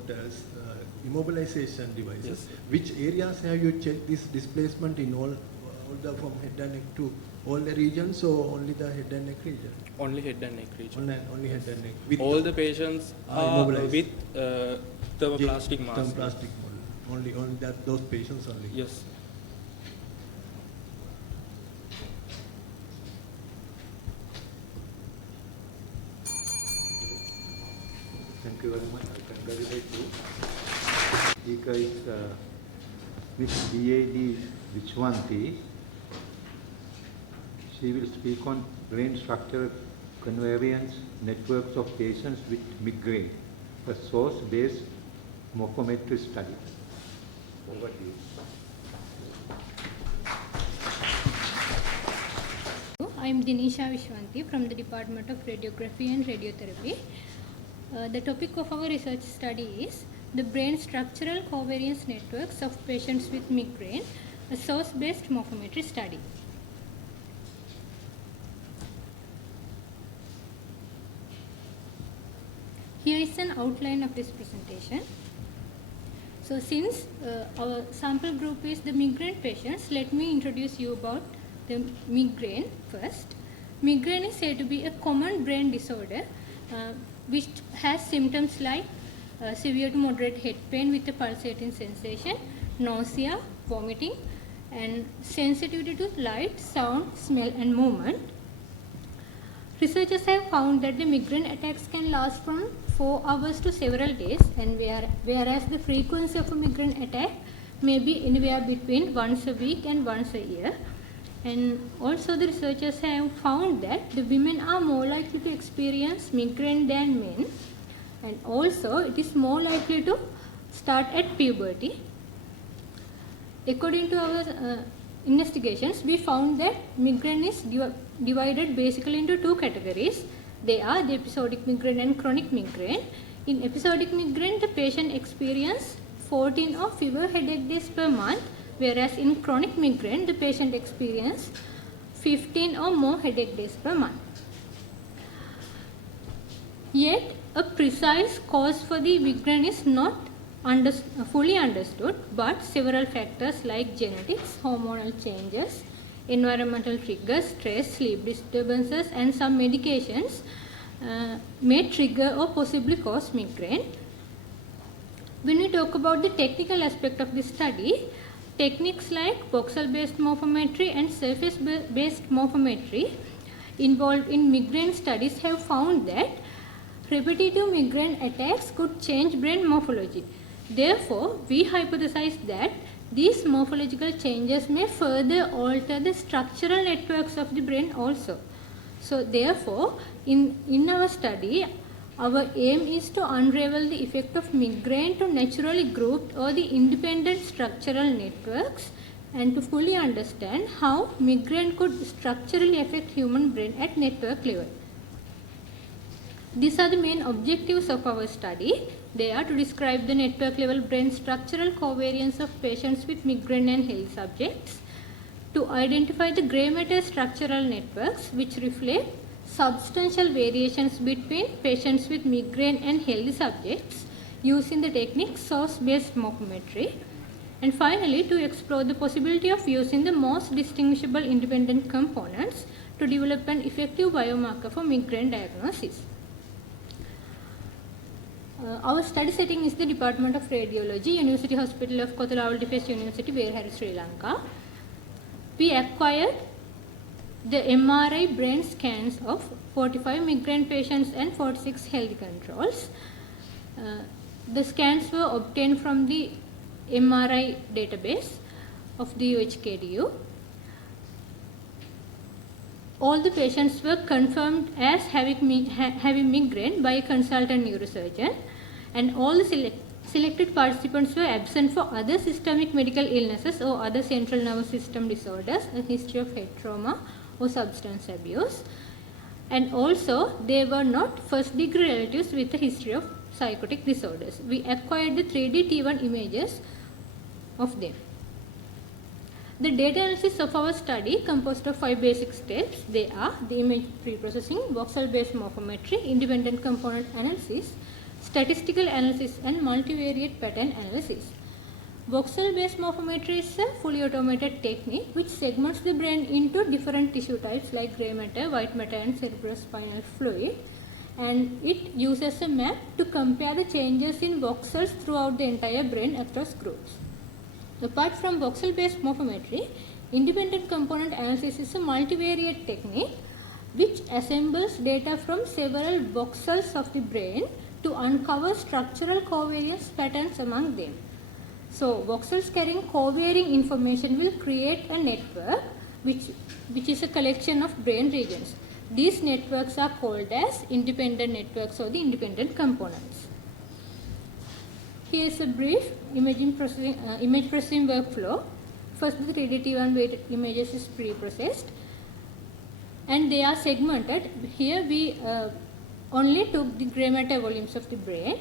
immobilization devices. Yes. Which areas have you checked this displacement in all the from head and neck to all the regions, or only the head and neck region? Only head and neck region. Only head and neck. With All the patients are immobilized. with thermoplastic mask. Thermoplastic only that those patients only. Yes. Thank you very much. I congratulate you. Speaker is Ms. D.A.D. Vishwanti. She will speak on brain structural convergence networks of patients with migraine, a source-based morphometry study. Over to you. I am Dinisha Vishwanti from the Department of Radiography and Radiotherapy. The topic of our research study is the brain structural covariance networks of patients with migraine, a source-based morphometry study. Here is an outline of this presentation. So since our sample group is the migraine patients, let me introduce you about the migraine first. Migraine is said to be a common brain disorder which has symptoms like severe to moderate head pain with a pulsating sensation, nausea, vomiting, and sensitivity to light, sound, smell, and movement. Researchers have found that the migraine attacks can last from 4 hours to several days, and whereas the frequency of a migraine attack may be anywhere between once a week and once a year. And also the researchers have found that the women are more likely to experience migraine than men, and also it is more likely to start at puberty. According to our investigations, we found that migraine is divided basically into 2 categories. They are the episodic migraine and chronic migraine. In episodic migraine, the patient experiences 14 or fewer headache days per month, whereas in chronic migraine, the patient experiences 15 or more headache days per month. Yet, a precise cause for the migraine is not fully understood, but several factors like genetics, hormonal changes, environmental triggers, stress, sleep disturbances, and some medications may trigger or possibly cause migraine. When we talk about the technical aspect of this study, techniques like voxel-based morphometry and surface-based morphometry involved in migraine studies have found that repetitive migraine attacks could change brain morphology. Therefore, we hypothesize that these morphological changes may further alter the structural networks of the brain also. So, therefore, in our study, our aim is to unravel the effect of migraine to naturally grouped or the independent structural networks and to fully understand how migraine could structurally affect human brain at network level. These are the main objectives of our study. They are to describe the network level brain structural covariance of patients with migraine and healthy subjects, to identify the grey matter structural networks which reflect substantial variations between patients with migraine and healthy subjects using the technique source-based morphometry, and finally to explore the possibility of using the most distinguishable independent components to develop an effective biomarker for migraine diagnosis. Our study setting is the Department of Radiology, University Hospital of Kotelawala Defence University, Belhari, Sri Lanka. We acquired the MRI brain scans of 45 migraine patients and 46 healthy controls. The scans were obtained from the MRI database of the UHKDU. all the patients were confirmed as having migraine by a consultant neurosurgeon, and all the selected participants were absent for other systemic medical illnesses or other central nervous system disorders, a history of head trauma or substance abuse, and also they were not first degree relatives with a history of psychotic disorders. We acquired the 3D T1 images of them. The data analysis of our study composed of 5 basic steps. They are the image preprocessing, voxel-based morphometry, independent component analysis, statistical analysis, and multivariate pattern analysis. Voxel-based morphometry is a fully automated technique which segments the brain into different tissue types like grey matter, white matter, and cerebrospinal fluid, and it uses a map to compare the changes in voxels throughout the entire brain across groups. Apart from voxel-based morphometry, independent component analysis is a multivariate technique which assembles data from several voxels of the brain to uncover structural covariance patterns among them. So, voxels carrying covariant information will create a network which is a collection of brain regions. These networks are called as independent networks or the independent components. Here is a brief image processing workflow. First, the 3D T1 weighted images is pre-processed and they are segmented. Here we only took the grey matter volumes of the brain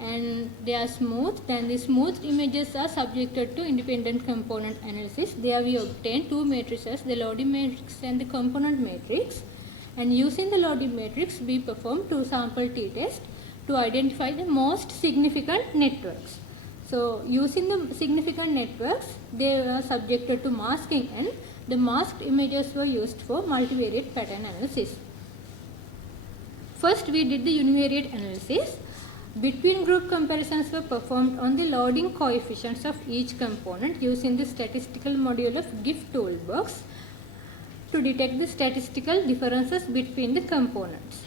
and they are smoothed, and the smoothed images are subjected to independent component analysis. There we obtain 2 matrices, the loading matrix and the component matrix, and using the loading matrix we perform 2 sample t-tests to identify the most significant networks. So, using the significant networks, they were subjected to masking and the masked images were used for multivariate pattern analysis. First, we did the univariate analysis. Between group comparisons were performed on the loading coefficients of each component using the statistical module of GIF toolbox to detect the statistical differences between the components.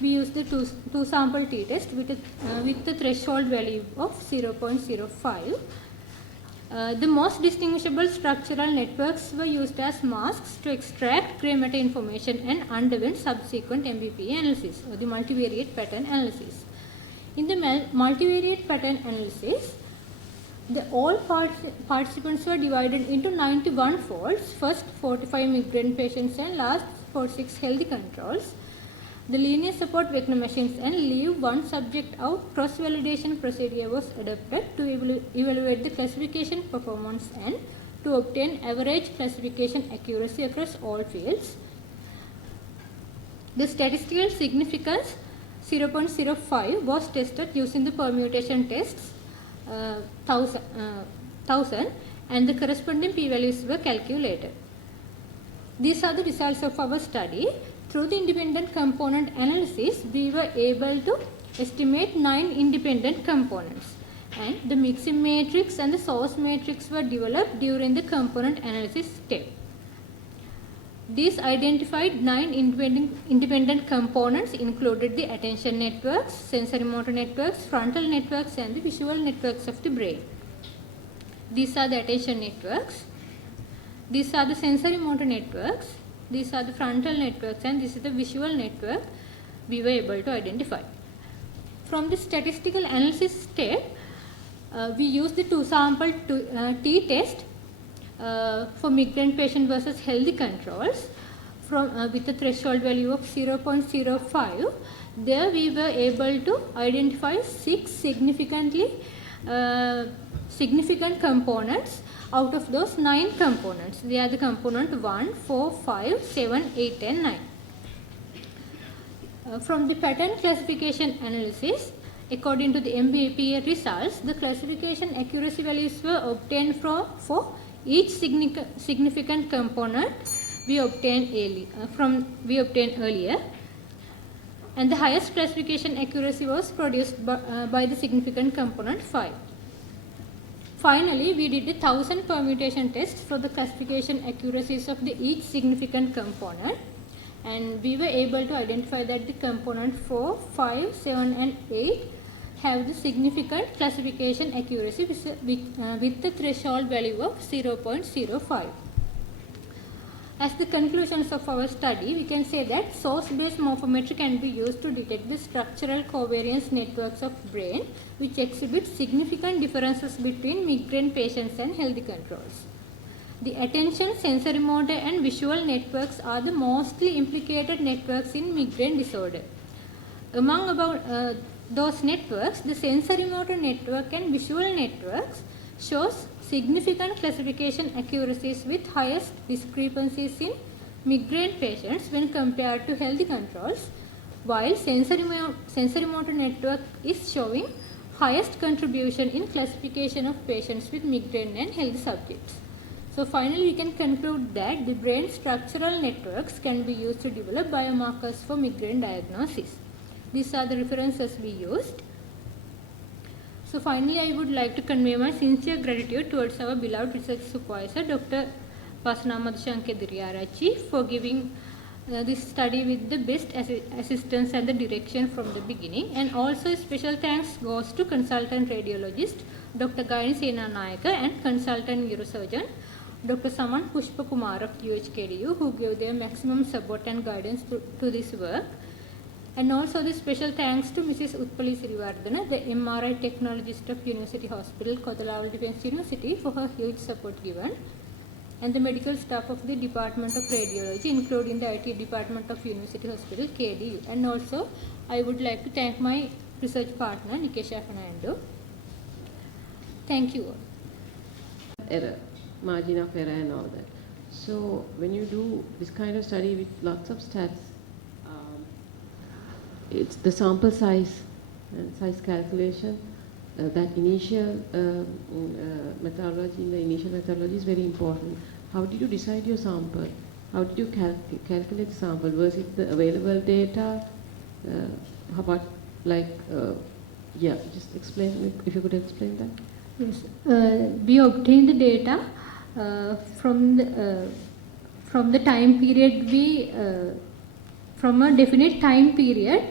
We used the two sample t-test with the threshold value of 0.05. The most distinguishable structural networks were used as masks to extract grey matter information and underwent subsequent MBPA analysis or the multivariate pattern analysis. In the multivariate pattern analysis, all participants were divided into 91 folds, first 45 migraine patients and last 46 healthy controls. The linear support vector machines and leave one subject out cross-validation procedure was adopted to evaluate the classification performance and to obtain average classification accuracy across all fields. The statistical significance 0.05 was tested using the permutation tests 1000 and the corresponding p-values were calculated. These are the results of our study. Through the independent component analysis, we were able to estimate 9 independent components, and the mixing matrix and the source matrix were developed during the component analysis step. These identified 9 independent components included the attention networks, sensory motor networks, frontal networks, and the visual networks of the brain. These are the attention networks. These are the sensory motor networks. These are the frontal networks, and this is the visual network we were able to identify. From the statistical analysis step, we used the 2 sample t-test for migraine patient versus healthy controls with a threshold value of 0.05. There we were able to identify 6 significant components out of those 9 components. They are the component 1, 4, 5, 7, 8 and 9. From the pattern classification analysis, according to the MBPA results, the classification accuracy values were obtained for each significant component we obtained earlier, and the highest classification accuracy was produced by the significant component 5. Finally, we did 1000 permutation tests for the classification accuracies of each significant component, and we were able to identify that the component 4, 5, 7 and 8 have the significant classification accuracy with the threshold value of 0.05. As the conclusions of our study, we can say that source-based morphometry can be used to detect the structural covariance networks of brain, which exhibit significant differences between migraine patients and healthy controls. The attention, sensorimotor and visual networks are the mostly implicated networks in migraine disorder. Among about those networks, the sensorimotor network and visual networks shows significant classification accuracies with highest discrepancies in migraine patients when compared to healthy controls, while sensorimotor network is showing highest contribution in classification of patients with migraine and healthy subjects. So finally, we can conclude that the brain structural networks can be used to develop biomarkers for migraine diagnosis. These are the references we used. So finally, I would like to convey my sincere gratitude towards our beloved research supervisor, Dr. Pathirana Ediri Arachchi, for giving this study with the best assistance and the direction from the beginning. And also special thanks goes to consultant radiologist, Dr. Senanayake, and consultant neurosurgeon, Dr. Pushpakumara of UHKDU, who gave their maximum support and guidance to this work. And also the special thanks to Mrs. Utpali Sirivardhana, the MRI Technologist of University Hospital, Kotelawala Defence University, for her huge support given, and the medical staff of the Department of Radiology, including the IT Department of University Hospital, KDU. And also, I would like to thank my research partner, Nikesha Fernando. Thank you all. Error, margin of error and all that. So when you do this kind of study with lots of stats, it's the sample size and size calculation, that initial methodology, in the initial methodology is very important. How did you decide your sample? How did you calculate the sample? Was it the available data? How about just explain, if you could explain that. Yes, we obtained the data from the time period from a definite time period,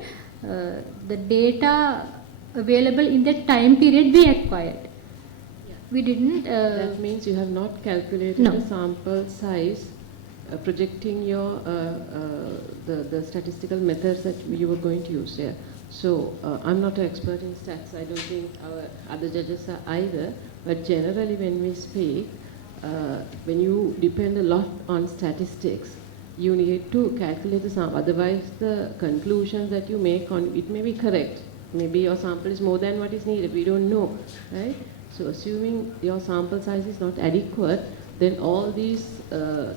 the data available in that time period we acquired. Yeah. We didn't... that means you have not calculated the sample size, projecting your the statistical methods that you were going to use here. So I'm not an expert in stats. I don't think our other judges are either. But generally when we speak, when you depend a lot on statistics, you need to calculate the sample. Otherwise, the conclusions that you make on it may be correct. Maybe your sample is more than what is needed. We don't know, right? So assuming your sample size is not adequate, then all these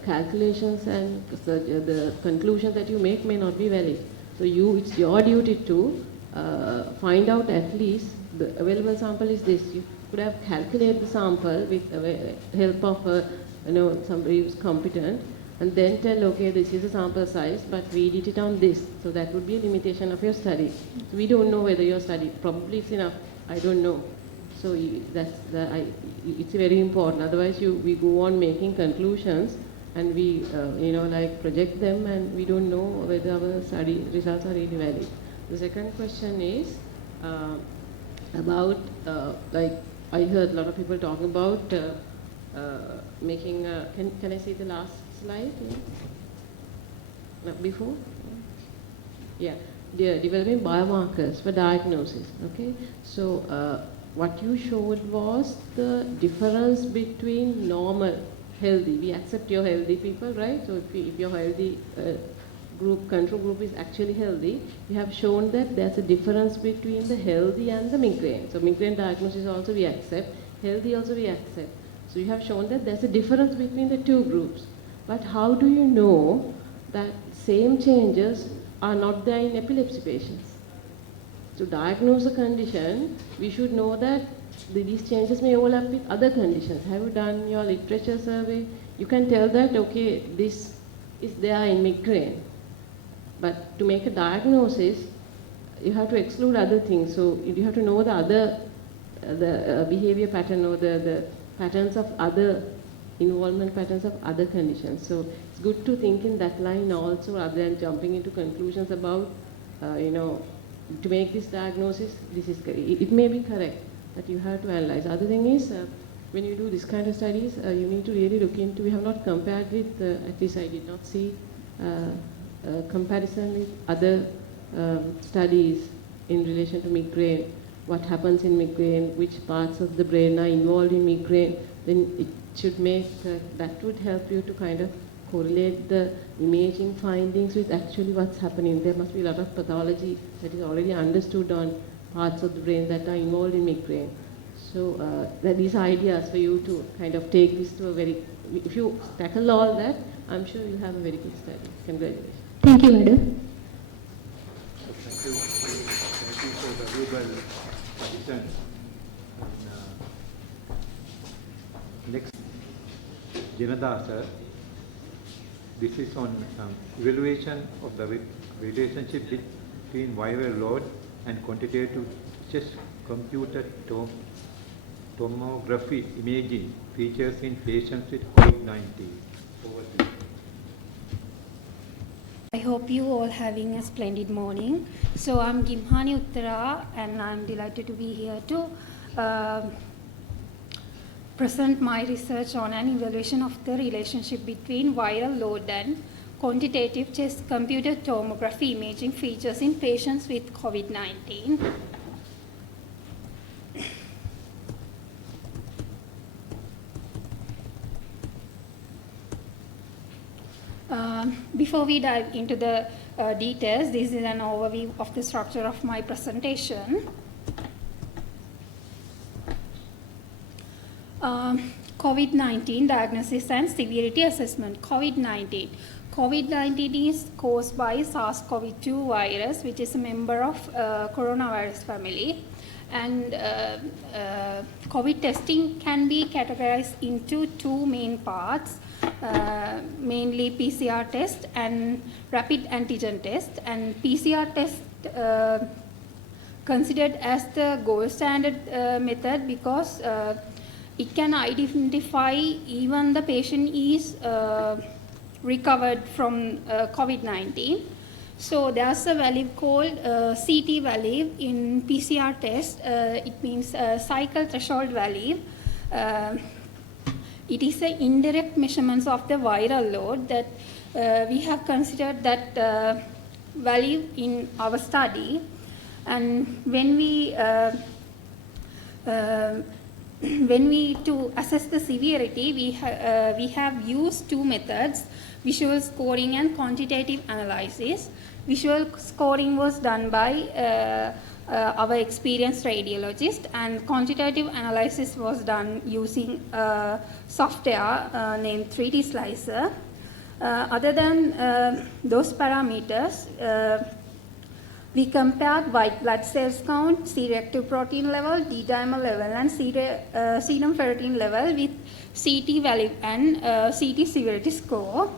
calculations and the conclusions that you make may not be valid. So it's your duty to find out at least the available sample is this. You could have calculated the sample with the help of somebody who's competent, and then tell, okay, this is a sample size, but we did it on this. So that would be a limitation of your study. So we don't know whether your study probably is enough. I don't know. So it's very important. Otherwise, we go on making conclusions, and we project them, and we don't know whether our study results are really valid. The second question is about I heard a lot of people talking about making. Can I see the last slide? Yeah. Before? Yeah. They're developing biomarkers for diagnosis. Okay. So what you showed was the difference between normal, healthy. We accept you're healthy people, right? So if your healthy control group is actually healthy, you have shown that there's a difference between the healthy and the migraine. So migraine diagnosis also we accept, healthy also we accept. So you have shown that there's a difference between the two groups. But how do you know that same changes are not there in epilepsy patients? To diagnose a condition, we should know that these changes may overlap with other conditions. Have you done your literature survey? You can tell that, okay, this is there in migraine. But to make a diagnosis, you have to exclude other things. So you have to know the other behavior pattern or the patterns of other involvement patterns of other conditions. So it's good to think in that line also, rather than jumping into conclusions about, to make this diagnosis, it may be correct, but you have to analyze. Other thing is, when you do this kind of studies, you need to really look into, we have not compared with, at least I did not see comparison with other studies in relation to migraine, what happens in migraine, which parts of the brain are involved in migraine, then it should make, that would help you to kind of correlate the imaging findings with actually what's happening. There must be a lot of pathology that is already understood on parts of the brain that are involved in migraine. So these are ideas for you to kind of take this to a very, if you tackle all that, I'm sure you'll have a very good study. Congratulations. Thank you, madam. Thank you for the valuable suggestions. Next, Janada sir. This is on evaluation of the relationship between viral load and quantitative chest computed tomography imaging features in patients with COVID-19. Over to you. I hope you all having a splendid morning. So I'm Gimhani Uttara and I'm delighted to be here to present my research on an evaluation of the relationship between viral load and quantitative chest computed tomography imaging features in patients with COVID-19. Before we dive into the details, this is an overview of the structure of my presentation. COVID-19 diagnosis and severity assessment. COVID-19 is caused by SARS-CoV-2 virus, which is a member of coronavirus family. And COVID testing can be categorized into two main parts, mainly PCR test and rapid antigen test. And PCR test considered as the gold standard method because it can identify even the patient is recovered from COVID-19. So there's a value called CT value in PCR test. It means cycle threshold value. It is an indirect measurement of the viral load that we have considered that value in our study. And when we to assess the severity, we have used two methods, visual scoring and quantitative analysis. Visual scoring was done by our experienced radiologist, and quantitative analysis was done using software named 3D Slicer. Other than those parameters, we compared white blood cells count, C-reactive protein level, D-dimer level, and serum ferritin level with CT value and CT severity score.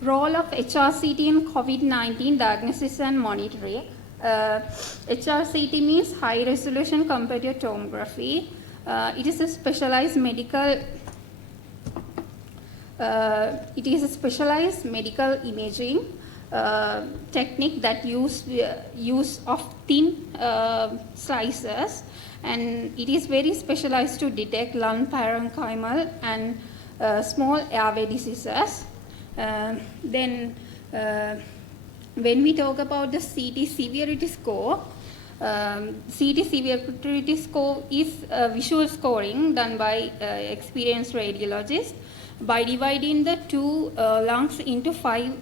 Role of HRCT in COVID-19 diagnosis and monitoring. HRCT means high resolution computed tomography. It is a specialized medical imaging technique that use of thin slices, and it is very specialized to detect lung parenchymal and small airway diseases. Then when we talk about the CT severity score, CT severity score is visual scoring done by experienced radiologists by dividing the two lungs into five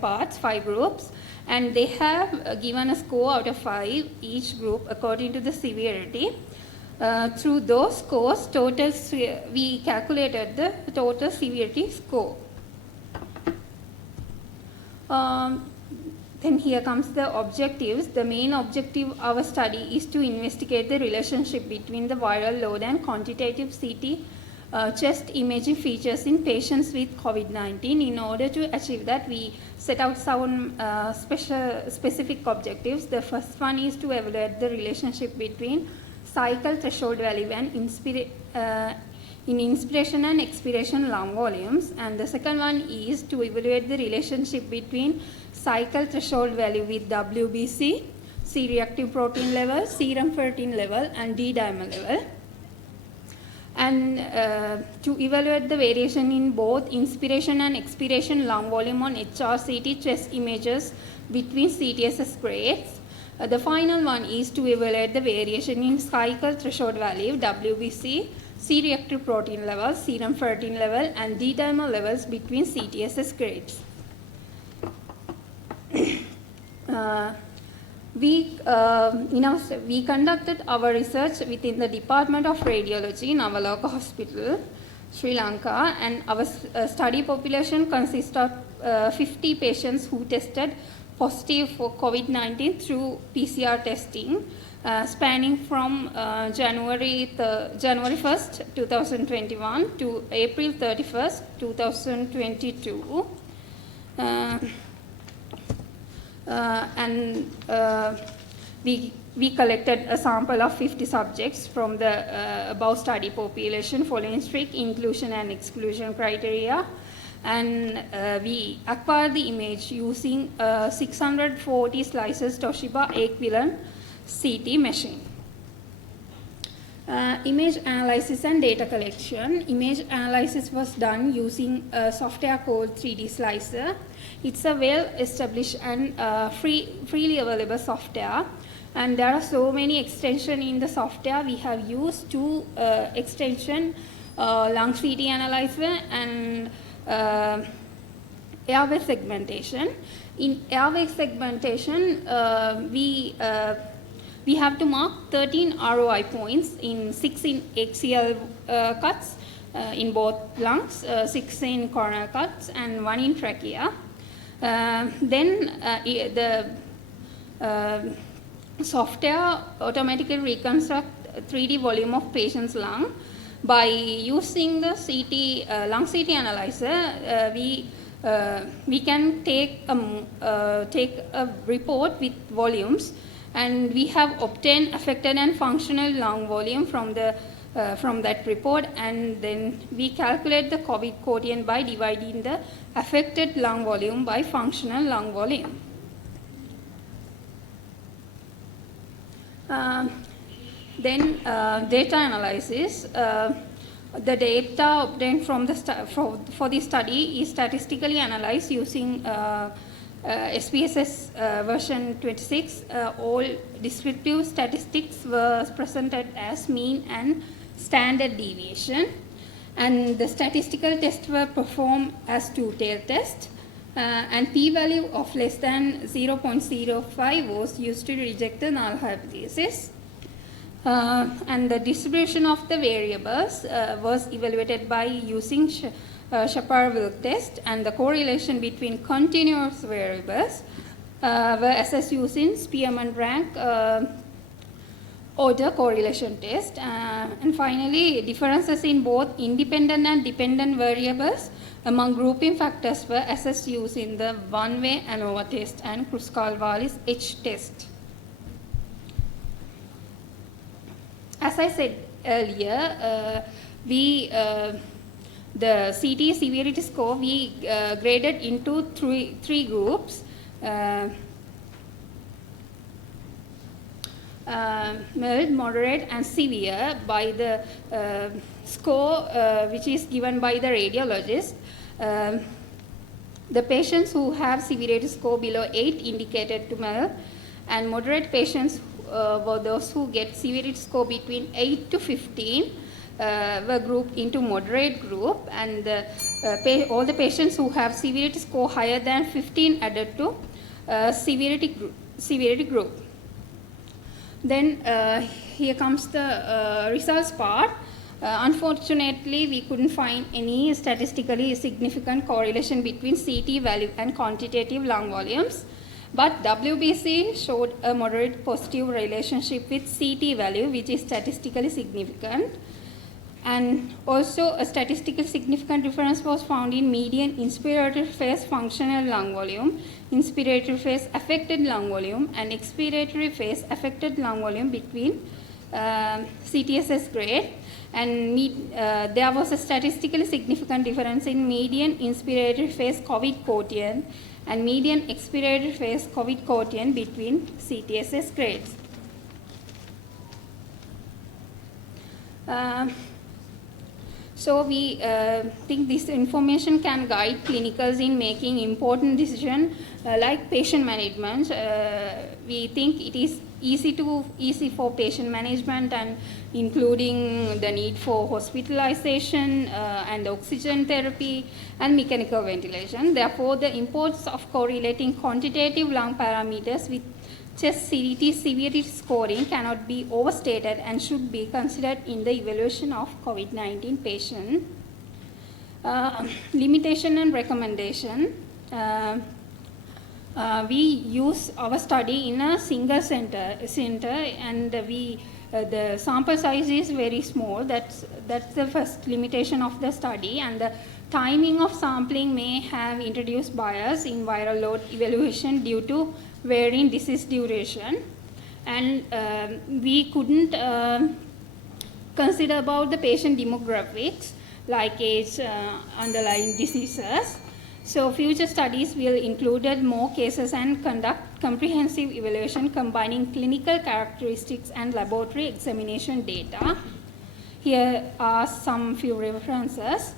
parts, 5 groups, and they have given a score out of 5 each group according to the severity. Through those scores, we calculated the total severity score. Then here comes the objectives. The main objective of our study is to investigate the relationship between the viral load and quantitative CT chest imaging features in patients with COVID-19. In order to achieve that, we set out some specific objectives. The first one is to evaluate the relationship between cycle threshold value and in inspiration and expiration lung volumes. And the second one is to evaluate the relationship between cycle threshold value with WBC, C-reactive protein level, serum ferritin level, and D-dimer level. And to evaluate the variation in both inspiration and expiration lung volume on HRCT chest images between CTSS grades. The final one is to evaluate the variation in cycle threshold value, WBC, C-reactive protein level, serum ferritin level, and D-dimer levels between CTSS grades. We conducted our research within the Department of Radiology in Avaloka Hospital, Sri Lanka, and our study population consists of 50 patients who tested positive for COVID-19 through PCR testing, spanning from January 1st, 2021 to April 31st, 2022. We collected a sample of 50 subjects from the above study population following strict inclusion and exclusion criteria, and we acquired the image using 640 slices Toshiba equivalent CT machine. Image analysis and data collection. Image analysis was done using a software called 3D Slicer. It's a well-established and freely available software, and there are so many extensions in the software. We have used two extensions, lung CT analyzer and airway segmentation. In airway segmentation, we have to mark 13 ROI points in 6 in axial cuts in both lungs, 6 in coronal cuts, and 1 in trachea. Then the software automatically reconstructs 3D volume of patient's lung. By using the lung CT analyzer, we can take a report with volumes, and we have obtained affected and functional lung volume from that report, and then we calculate the COVID quotient by dividing the affected lung volume by functional lung volume. Then data analysis. The data obtained from for the study is statistically analyzed using SPSS version 26. All descriptive statistics were presented as mean and standard deviation, and the statistical tests were performed as two-tailed test, and p-value of less than 0.05 was used to reject the null hypothesis. And the distribution of the variables was evaluated by using Chaparral test, and the correlation between continuous variables were assessed using Spearman rank order correlation test. And finally, differences in both independent and dependent variables among grouping factors were assessed using the one-way ANOVA test and Kruskal-Wallis H test. As I said earlier, the CT severity score we graded into three groups: mild, moderate, and severe by the score which is given by the radiologist. The patients who have severity score below 8 indicated to mild, and moderate patients were those who get severity score between 8 to 15 were grouped into moderate group, and all the patients who have severity score higher than 15 added to severity group. Then here comes the results part. Unfortunately, we couldn't find any statistically significant correlation between CT value and quantitative lung volumes, but WBC showed a moderate positive relationship with CT value, which is statistically significant. And also a statistically significant difference was found in median inspiratory phase functional lung volume, inspiratory phase affected lung volume, and expiratory phase affected lung volume between CTSS grade, and there was a statistically significant difference in median inspiratory phase COVID quotient and median expiratory phase COVID quotient between CTSS grades. So we think this information can guide clinicals in making important decisions like patient management. We think it is easy for patient management, and including the need for hospitalization and oxygen therapy and mechanical ventilation. Therefore, the importance of correlating quantitative lung parameters with chest CDT severity scoring cannot be overstated and should be considered in the evaluation of COVID-19 patient. Limitation and recommendation. We use our study in a single center and the sample size is very small. That's the first limitation of the study, and the timing of sampling may have introduced bias in viral load evaluation due to varying disease duration, and we couldn't consider about the patient demographics like age, underlying diseases. So future studies will include more cases and conduct comprehensive evaluation combining clinical characteristics and laboratory examination data. Here are some few references,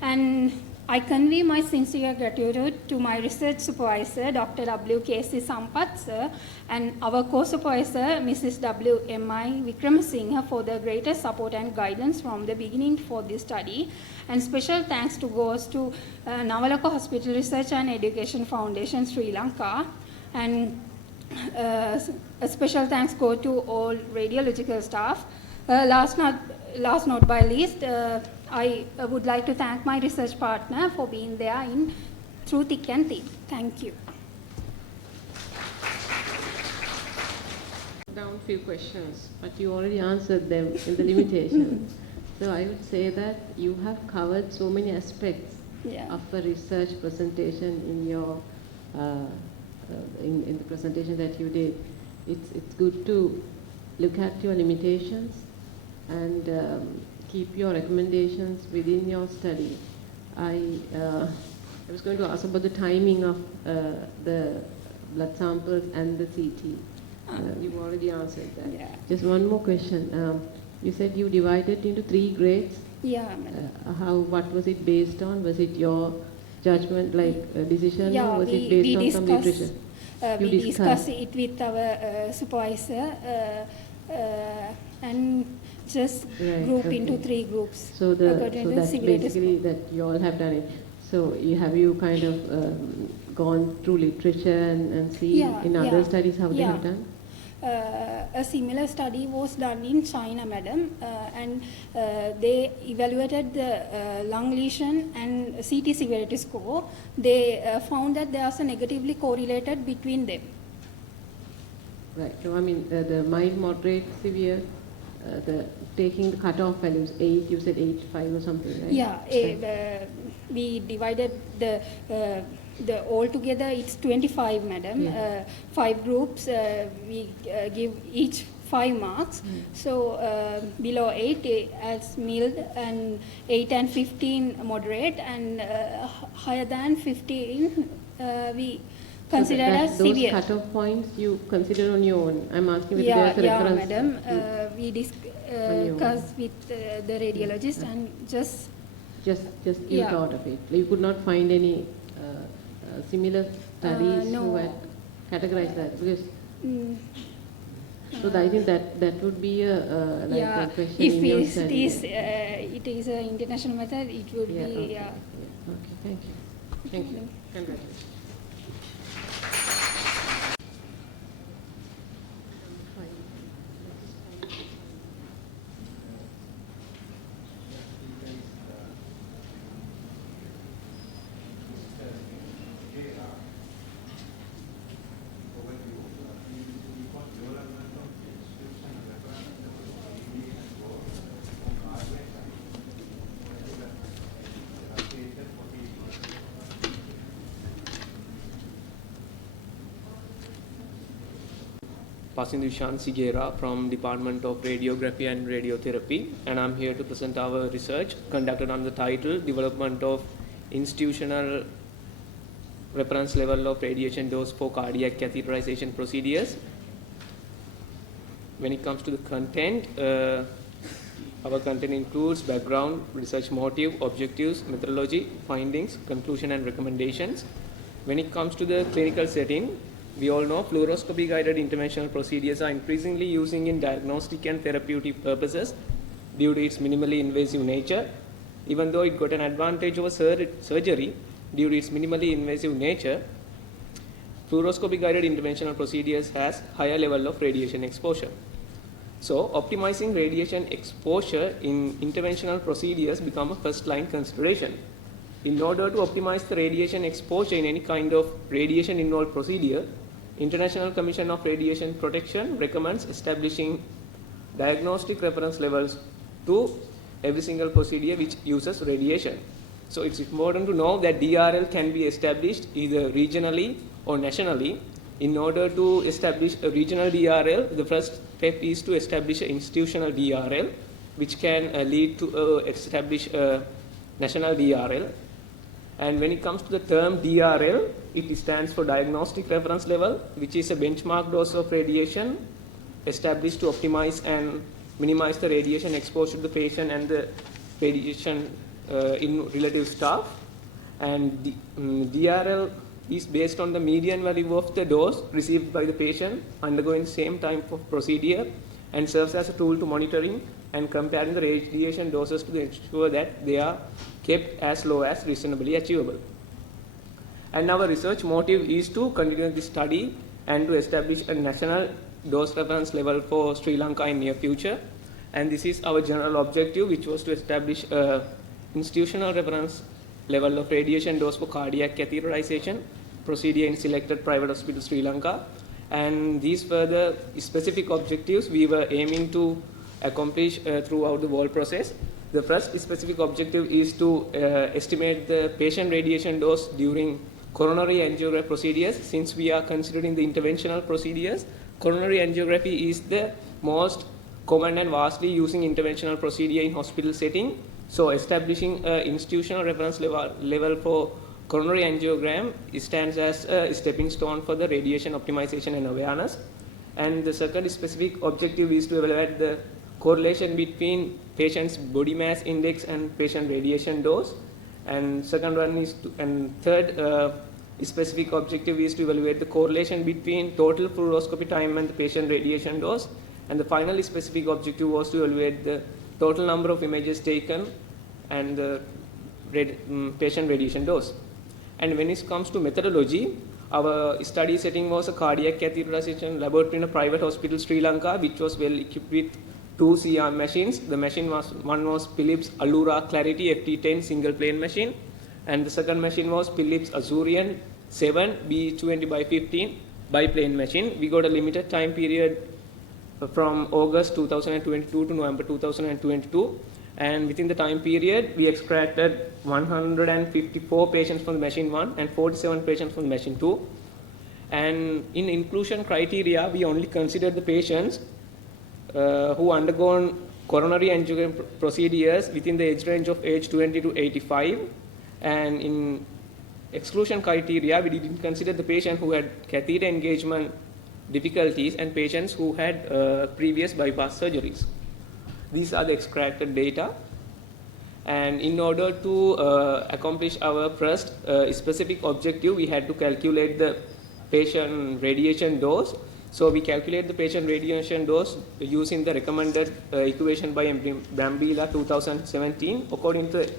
and I convey my sincere gratitude to my research supervisor, Dr. W.K.C. Sampath sir, and our co-supervisor, Mrs. W.M.I. Vikramasinghe, for the greatest support and guidance from the beginning for this study. And special thanks goes to Navalaka Hospital Research and Education Foundation, Sri Lanka. And a special thanks go to all radiological staff. Last not by least, I would like to thank my research partner for being there through thick and thin. Thank you. Down few questions, but you already answered them in the limitation. So I would say that you have covered so many aspects of a research presentation in your in the presentation that you did. It's good to look at your limitations and keep your recommendations within your study. I was going to ask about the timing of the blood samples and the CT. You've already answered that. Yeah. Just one more question. You said you divided into 3 grades. Yeah. What was it based on? Was it your judgment, like decision, or was it based on some nutrition? We discussed it with our supervisor and just group into 3 groups. So that's basically that you all have done it. So have you kind of gone through literature and see in other studies how they have done? A similar study was done in China, madam, and they evaluated the lung lesion and CT severity score. They found that there was a negatively correlated between them. Right. So I mean, the mild, moderate, severe, taking the cutoff values, 8, you said 8, 5 or something, right? Yeah. We divided the altogether it's 25, madam. Yeah. 5 groups. We give each 5 marks. So below 8 as mild, and 8 and 15 moderate, and higher than 15 we consider as severe. Those cutoff points you consider on your own. I'm asking whether there's a reference. Yeah, madam. We discuss with the radiologist and just you thought of it. You could not find any similar studies who had categorized that, because so I think that would be a question if in your study. It is an international method, it would be Okay, thank you. Congratulations. Pasindushan Sigera from Department of Radiography and Radiotherapy, and I'm here to present our research conducted on the title Development of Institutional Reference Level of Radiation Dose for Cardiac Catheterization Procedures. When it comes to the content, our content includes background, research motive, objectives, methodology, findings, conclusion and recommendations. When it comes to the clinical setting, we all know fluoroscopy guided interventional procedures are increasingly using in diagnostic and therapeutic purposes due to its minimally invasive nature. Even though it got an advantage over surgery due to its minimally invasive nature, fluoroscopy guided interventional procedures has higher level of radiation exposure. So, optimizing radiation exposure in interventional procedures become a first-line consideration. In order to optimize the radiation exposure in any kind of radiation-involved procedure, International Commission of Radiation Protection recommends establishing diagnostic reference levels to every single procedure which uses radiation. So, it's important to know that DRL can be established either regionally or nationally. In order to establish a regional DRL, the first step is to establish an institutional DRL, which can lead to establish a national DRL. And when it comes to the term DRL, it stands for Diagnostic Reference Level, which is a benchmark dose of radiation established to optimize and minimize the radiation exposure to the patient and the radiation in relative staff. And DRL is based on the median value of the dose received by the patient undergoing the same type of procedure and serves as a tool to monitoring and comparing the radiation doses to ensure that they are kept as low as reasonably achievable. And our research motive is to continue this study and to establish a national dose reference level for Sri Lanka in near future. And this is our general objective, which was to establish a institutional reference level of radiation dose for cardiac catheterization procedure in selected private hospital Sri Lanka. And these further specific objectives we were aiming to accomplish throughout the whole process. The first specific objective is to estimate the patient radiation dose during coronary angiography procedures. Since we are considering the interventional procedures, coronary angiography is the most common and vastly using interventional procedure in hospital setting. So establishing an institutional reference level for coronary angiogram stands as a stepping stone for the radiation optimization and awareness. And the second specific objective is to evaluate the correlation between patient's body mass index and patient radiation dose. And second one is third specific objective is to evaluate the correlation between total fluoroscopy time and the patient radiation dose. And the final specific objective was to evaluate the total number of images taken and the patient radiation dose. And when it comes to methodology, our study setting was a cardiac catheterization laboratory in a private hospital Sri Lanka, which was well equipped with 2 CR machines. The machine one was Philips Allura Clarity FT10 single plane machine, and the second machine was Philips Azurian 7 B20/15 biplane machine. We got a limited time period from August 2022 to November 2022, and within the time period we extracted 154 patients from the machine 1 and 47 patients from the machine 2. And in inclusion criteria, we only considered the patients who undergone coronary angiogram procedures within the age range of age 20 to 85. And in exclusion criteria, we didn't consider the patient who had catheter engagement difficulties and patients who had previous bypass surgeries. These are the extracted data. And in order to accomplish our first specific objective, we had to calculate the patient radiation dose. So we calculate the patient radiation dose using the recommended equation by Brambilla 2017. According to the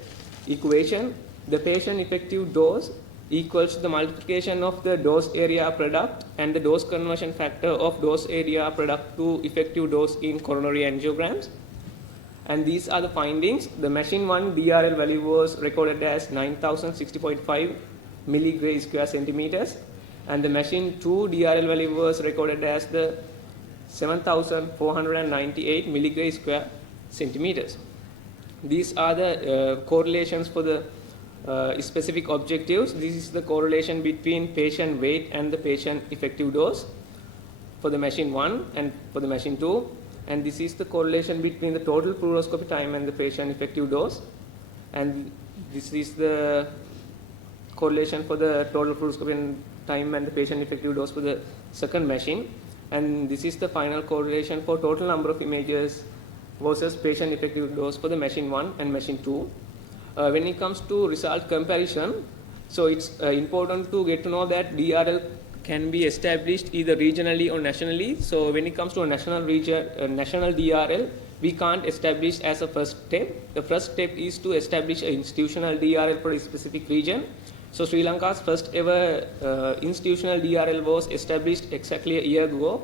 equation, the patient effective dose equals the multiplication of the dose area product and the dose conversion factor of dose area product to effective dose in coronary angiograms. And these are the findings. The machine 1 DRL value was recorded as 9060.5 milligray square centimeters, and the machine 2 DRL value was recorded as the 7498 milligray square centimeters. These are the correlations for the specific objectives. This is the correlation between patient weight and the patient effective dose. for the machine 1 and for the machine 2. And this is the correlation between the total fluoroscopy time and the patient effective dose. And this is the correlation for the total fluoroscopy time and the patient effective dose for the second machine. And this is the final correlation for total number of images versus patient effective dose for the machine 1 and machine 2. When it comes to result comparison, so it's important to get to know that DRL can be established either regionally or nationally. So when it comes to a national DRL, we can't establish as a first step. The first step is to establish an institutional DRL for a specific region. So Sri Lanka's first ever institutional DRL was established exactly a year ago.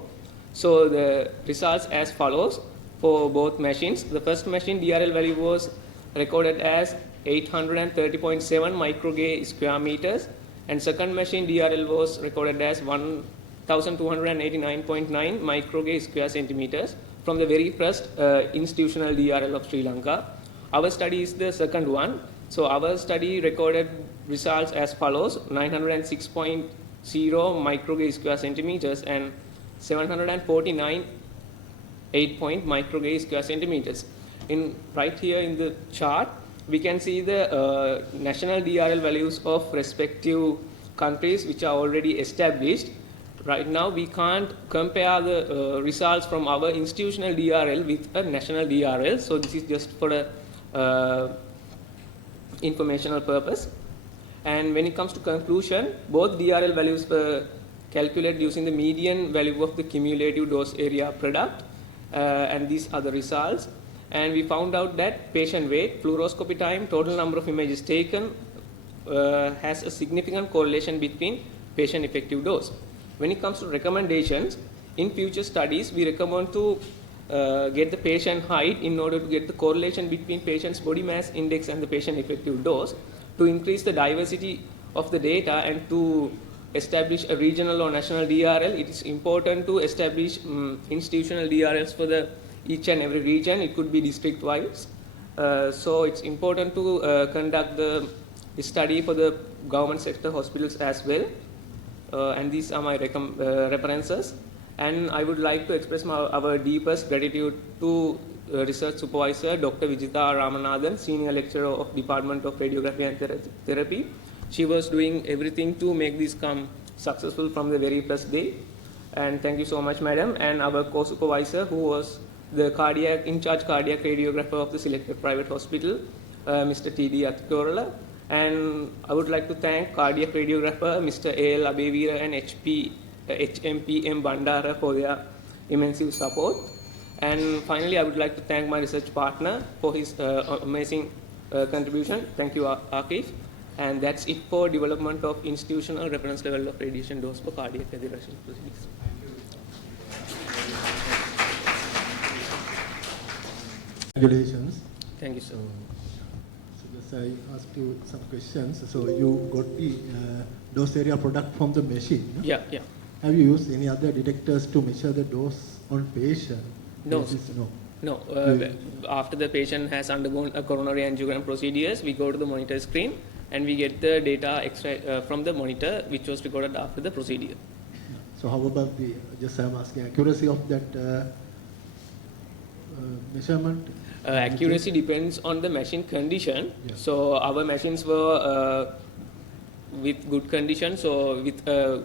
So the results as follows for both machines. The first machine DRL value was recorded as 830.7 microgay square meters, and second machine DRL was recorded as 1289.9 microgay square centimeters from the very first institutional DRL of Sri Lanka. Our study is the second one. So our study recorded results as follows: 906.0 microgay square centimeters and 749 microgay square centimeters. Right here in the chart, we can see the national DRL values of respective countries which are already established. Right now, we can't compare the results from our institutional DRL with a national DRL. So this is just for a informational purpose. And when it comes to conclusion, both DRL values were calculated using the median value of the cumulative dose area product, and these are the results. And we found out that patient weight, fluoroscopy time, total number of images taken has a significant correlation between patient effective dose. When it comes to recommendations, in future studies, we recommend to get the patient height in order to get the correlation between patient's body mass index and the patient effective dose. To increase the diversity of the data and to establish a regional or national DRL, it is important to establish institutional DRLs for the each and every region. It could be district-wise. So it's important to conduct the study for the government sector hospitals as well. And these are my references. And I would like to express our deepest gratitude to Research Supervisor Dr. Vijitha Ramanathan, Senior Lecturer of Department of Radiography and Therapy. She was doing everything to make this come successful from the very first day. And thank you so much, madam. And our co-supervisor, who was the in-charge cardiac radiographer of the selected private hospital, Mr. T.D. Athukorala. And I would like to thank cardiac radiographer Mr. A.L. Abevira and HMPM Bandara for their immense support. And finally, I would like to thank my research partner for his amazing contribution. Thank you, Akif. And that's it for development of institutional reference level of radiation dose for cardiac radiation proceedings. Congratulations. Thank you, sir. So just I asked you some questions. So you got the dose area product from the machine? No? Yeah, yeah. Have you used any other detectors to measure the dose on patient? No. No. After the patient has undergone a coronary angiogram procedures, we go to the monitor screen and we get the data from the monitor which was recorded after the procedure. So how about just I'm asking, accuracy of that measurement? Accuracy depends on the machine condition. Yeah. So our machines were with good condition, so with a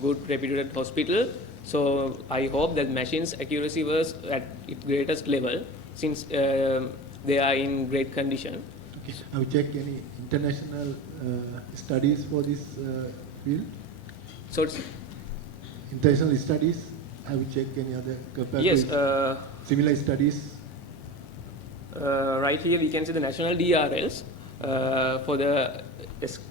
good reputed hospital. So I hope that machine's accuracy was at its greatest level since they are in great condition. Okay. Have you checked any international studies for this field? So it's international studies, have you checked any other yes, similar studies? Right here we can see the national DRLs for the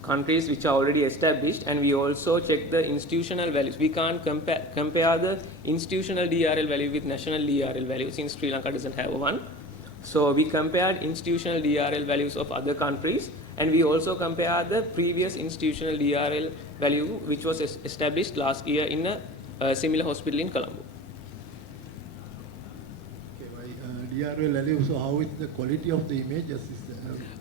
countries which are already established, and we also check the institutional values. We can't compare the institutional DRL value with national DRL value since Sri Lanka doesn't have one. So we compared institutional DRL values of other countries, and we also compare the previous institutional DRL value which was established last year in a similar hospital in Colombo. DRL value, so how is the quality of the images?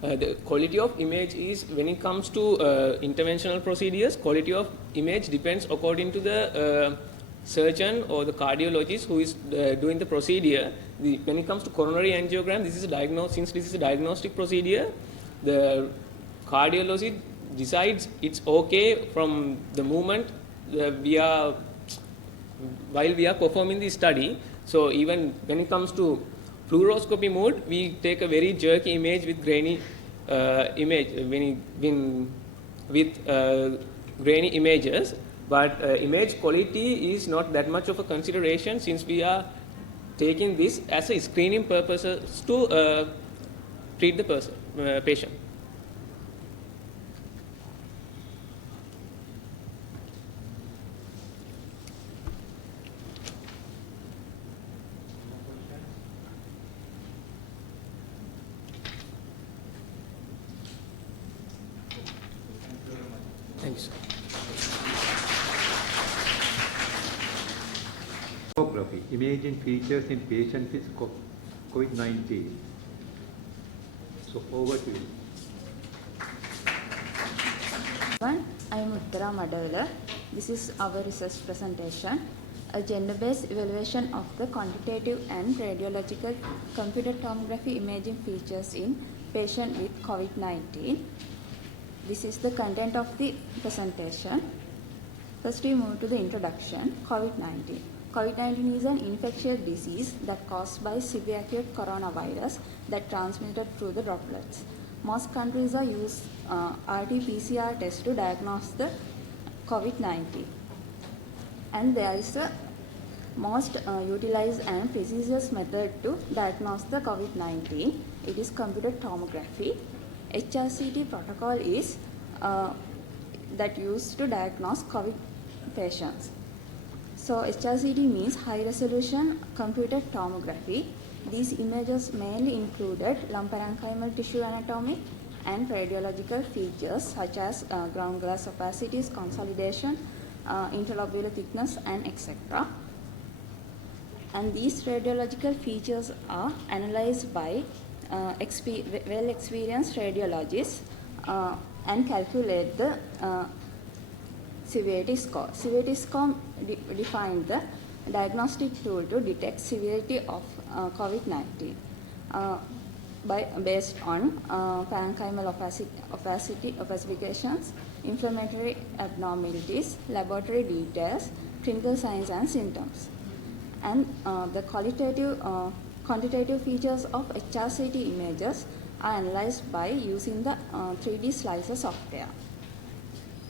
The quality of image is, when it comes to interventional procedures, quality of image depends according to the surgeon or the cardiologist who is doing the procedure. When it comes to coronary angiogram, since this is a diagnostic procedure, the cardiologist decides it's okay from the moment while we are performing the study. So even when it comes to fluoroscopy mode, we take a very jerky image with grainy grainy images, but image quality is not that much of a consideration since we are taking this as a screening purposes to treat the patient. Thanks. Tomography, imaging features in patients with COVID-19. So over to you. I am Uttara Madala. This is our research presentation, a gender-based evaluation of the quantitative and radiological computed tomography imaging features in patients with COVID-19. This is the content of the presentation. First we move to the introduction. COVID-19. COVID-19 is an infectious disease that caused by severe acute coronavirus that transmitted through the droplets. Most countries are use RT-PCR test to diagnose the COVID-19. And there is a most utilized and precise method to diagnose the COVID-19. It is computed tomography. HRCT protocol is that used to diagnose COVID patients. So HRCT means high resolution computed tomography. These images mainly included lumparenchymal tissue anatomy and radiological features such as ground glass opacities, consolidation, interlobular thickness, and etc. And these radiological features are analyzed by well-experienced radiologists and calculate the severity score. Severity score defines the diagnostic tool to detect severity of COVID-19 based on parenchymal opacity opacifications, inflammatory abnormalities, laboratory details, clinical signs and symptoms. And the quantitative features of HRCT images are analyzed by using the 3D slicer software.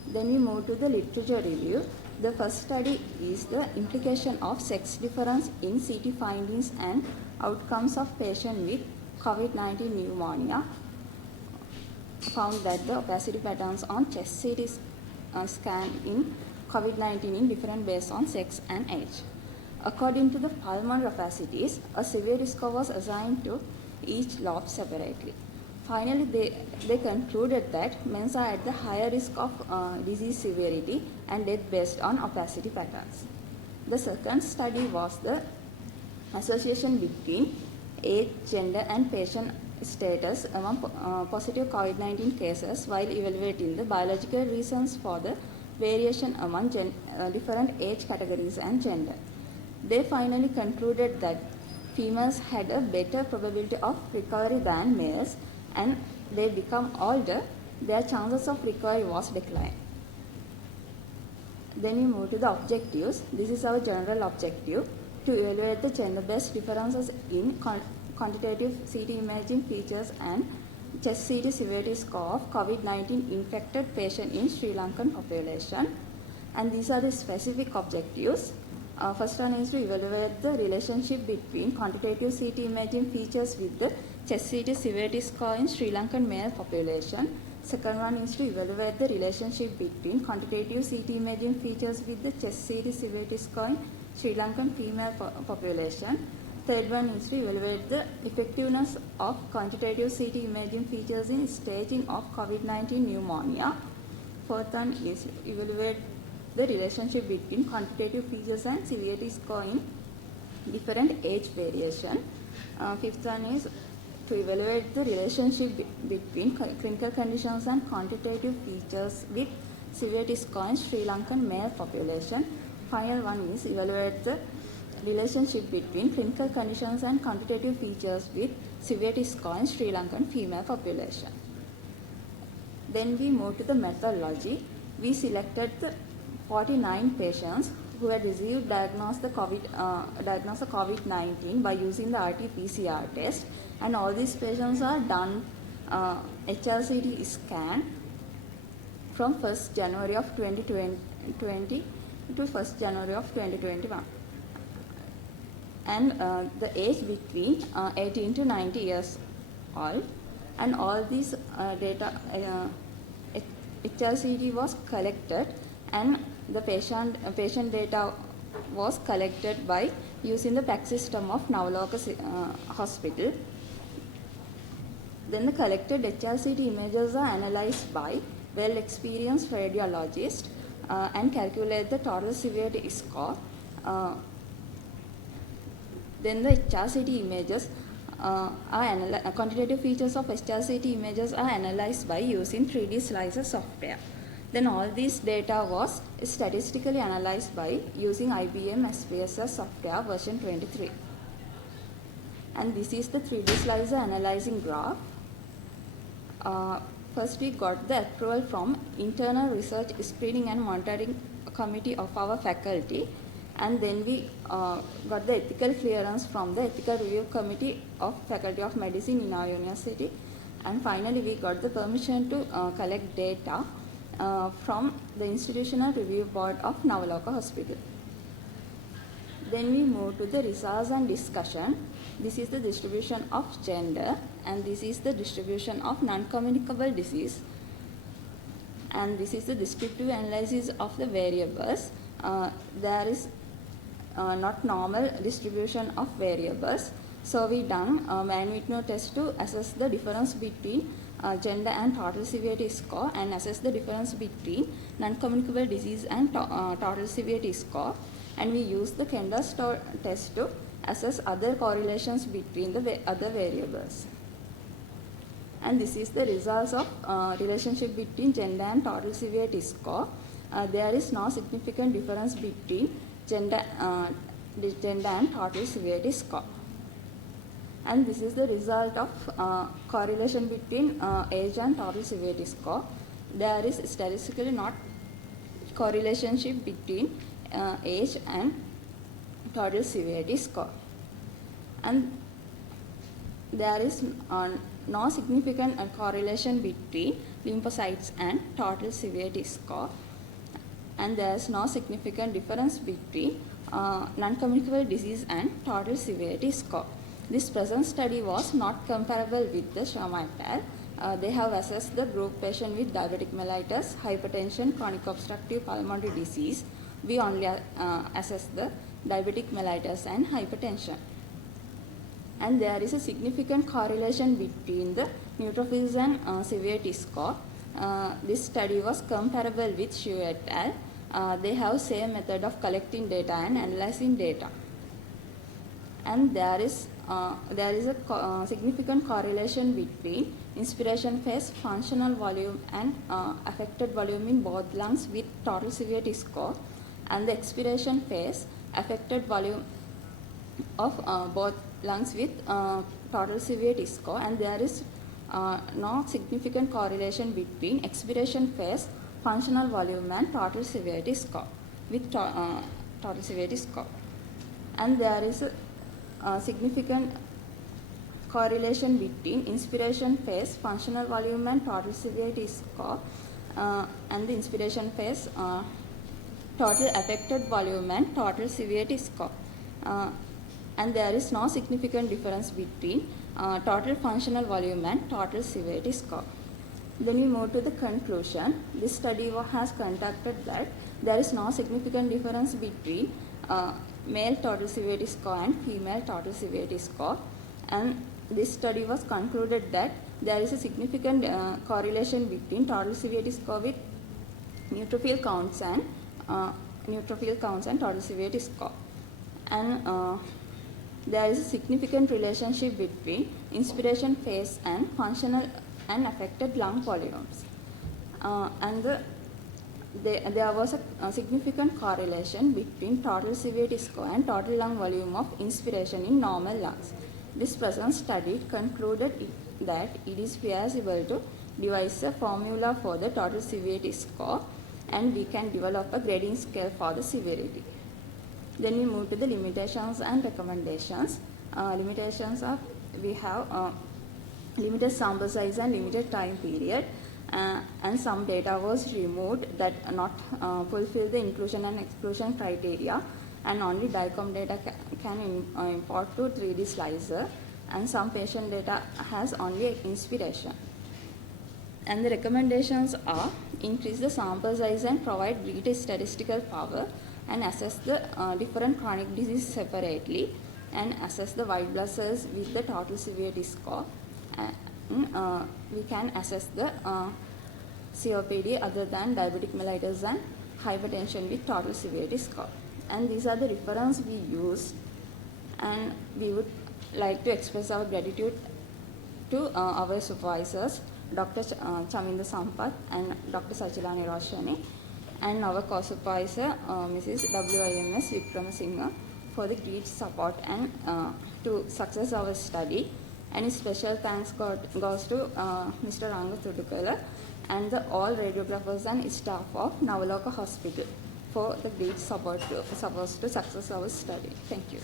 Then we move to the literature review. The first study is the implication of sex difference in CT findings and outcomes of patients with COVID-19 pneumonia. Found that the opacity patterns on chest CT scan in COVID-19 in different based on sex and age. According to the pulmonary opacities, a severity score was assigned to each lobe separately. Finally, they concluded that men are at the higher risk of disease severity and death based on opacity patterns. The second study was the association between age, gender, and patient status among positive COVID-19 cases while evaluating the biological reasons for the variation among different age categories and gender. They finally concluded that females had a better probability of recovery than males, and they become older, their chances of recovery was declined. Then we move to the objectives. This is our general objective, to evaluate the gender-based differences in quantitative CT imaging features and chest CT severity score of COVID-19 infected patient in Sri Lankan population. And these are the specific objectives. First one is to evaluate the relationship between quantitative CT imaging features with the chest CT severity score in Sri Lankan male population. Second one is to evaluate the relationship between quantitative CT imaging features with the chest CT severity score in Sri Lankan female population. Third one is to evaluate the effectiveness of quantitative CT imaging features in staging of COVID-19 pneumonia. Fourth one is to evaluate the relationship between quantitative features and severity score in different age variation. Fifth one is to evaluate the relationship between clinical conditions and quantitative features with severity score in Sri Lankan male population. final one is evaluate the relationship between clinical conditions and quantitative features with severity score in Sri Lankan female population. Then we move to the methodology. We selected the 49 patients who had received diagnosed COVID-19 by using the RT-PCR test, and all these patients are done HRCT scan from 1st January of 2020 to 1st January of 2021. And the age between 18 to 90 years old, and all these data HRCT was collected, and the patient data was collected by using the PAC system of Navaloka Hospital. Then the collected HRCT images are analyzed by well-experienced radiologists and calculate the total severity score. Then the HRCT images quantitative features of HRCT images are analyzed by using 3D slicer software. Then all this data was statistically analyzed by using IBM SPSS software version 23. And this is the 3D slicer analyzing graph. First we got the approval from Internal Research Screening and Monitoring Committee of our faculty, and then we got the ethical clearance from the Ethical Review Committee of Faculty of Medicine in our university, and finally we got the permission to collect data from the Institutional Review Board of Navaloka Hospital. Then we move to the results and discussion. This is the distribution of gender, and this is the distribution of non-communicable disease, and this is the descriptive analysis of the variables. There is not normal distribution of variables, so we done Mann-Whitney test to assess the difference between gender and total severity score, and assess the difference between non-communicable disease and total severity score, and we use the Kendall's test to assess other correlations between the other variables. And this is the results of relationship between gender and total severity score. There is no significant difference between gender and total severity score. And this is the result of correlation between age and total severity score. There is statistically not correlation between age and total severity score. And there is no significant correlation between lymphocytes and total severity score. And there is no significant difference between non-communicable disease and total severity score. This present study was not comparable with the Sharma et al. They have assessed the group patient with diabetic mellitus, hypertension, chronic obstructive pulmonary disease. We only assessed the diabetic mellitus and hypertension. And there is a significant correlation between the neutrophils and severity score. This study was comparable with Xu et al. They have same method of collecting data and analyzing data. And there is a significant correlation between inspiration phase, functional volume, and affected volume in both lungs with total severity score, and the expiration phase, affected volume of both lungs with total severity score, and there is no significant correlation between expiration phase, functional volume, and total severity score with total severity score. And there is a significant correlation between inspiration phase, functional volume, and total severity score, and the inspiration phase, total affected volume, and total severity score. And there is no significant difference between total functional volume and total severity score. Then we move to the conclusion. This study has conducted that there is no significant difference between male total severity score and female total severity score. And this study was concluded that there is a significant correlation between total severity score with neutrophil counts and total severity score. And there is a significant relationship between inspiration phase and functional and affected lung volumes. And the there was a significant correlation between total severity score and total lung volume of inspiration in normal lungs. This present study concluded that it is feasible to devise a formula for the total severity score, and we can develop a grading scale for the severity. Then we move to the limitations and recommendations. Limitations are, we have limited sample size and limited time period, and some data was removed that not fulfill the inclusion and exclusion criteria, and only DICOM data can import to 3D slicer, and some patient data has only inspiration. And the recommendations are increase the sample size and provide greater statistical power, and assess the different chronic disease separately, and assess the white blood cells with the total severity score. We can assess the COPD other than diabetic mellitus and hypertension with total severity score. And these are the reference we use, and we would like to express our gratitude to our supervisors, Dr. Chaminda Sampath and Dr. Sachilani Roshani, and our co-supervisor, Mrs. WIMS Vikramasinghe, for the great support and to success our study. And special thanks goes to Mr. Ranga Tudugala and all radiographers and staff of Navaloka Hospital for the great support to success our study. Thank you.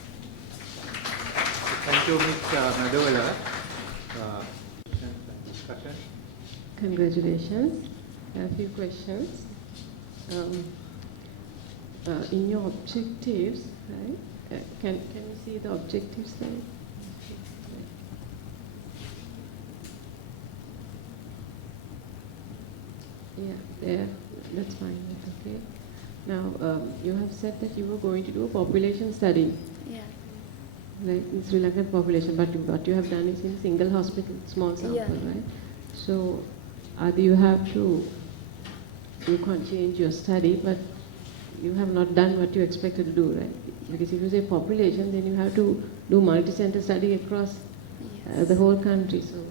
Thank you, Ms. Nadawala. Discussion. Congratulations. A few questions. In your objectives, right? Can you see the objectives there? Yeah, there. That's fine. That's okay. Now, you have said that you were going to do a population study. Yeah. Right, in Sri Lankan population, but what you have done is in single hospital, small sample, Yeah. right? So, you can't change your study, but you have not done what you expected to do, right? Because if you say population, then you have to do multi-center study across the whole country. So,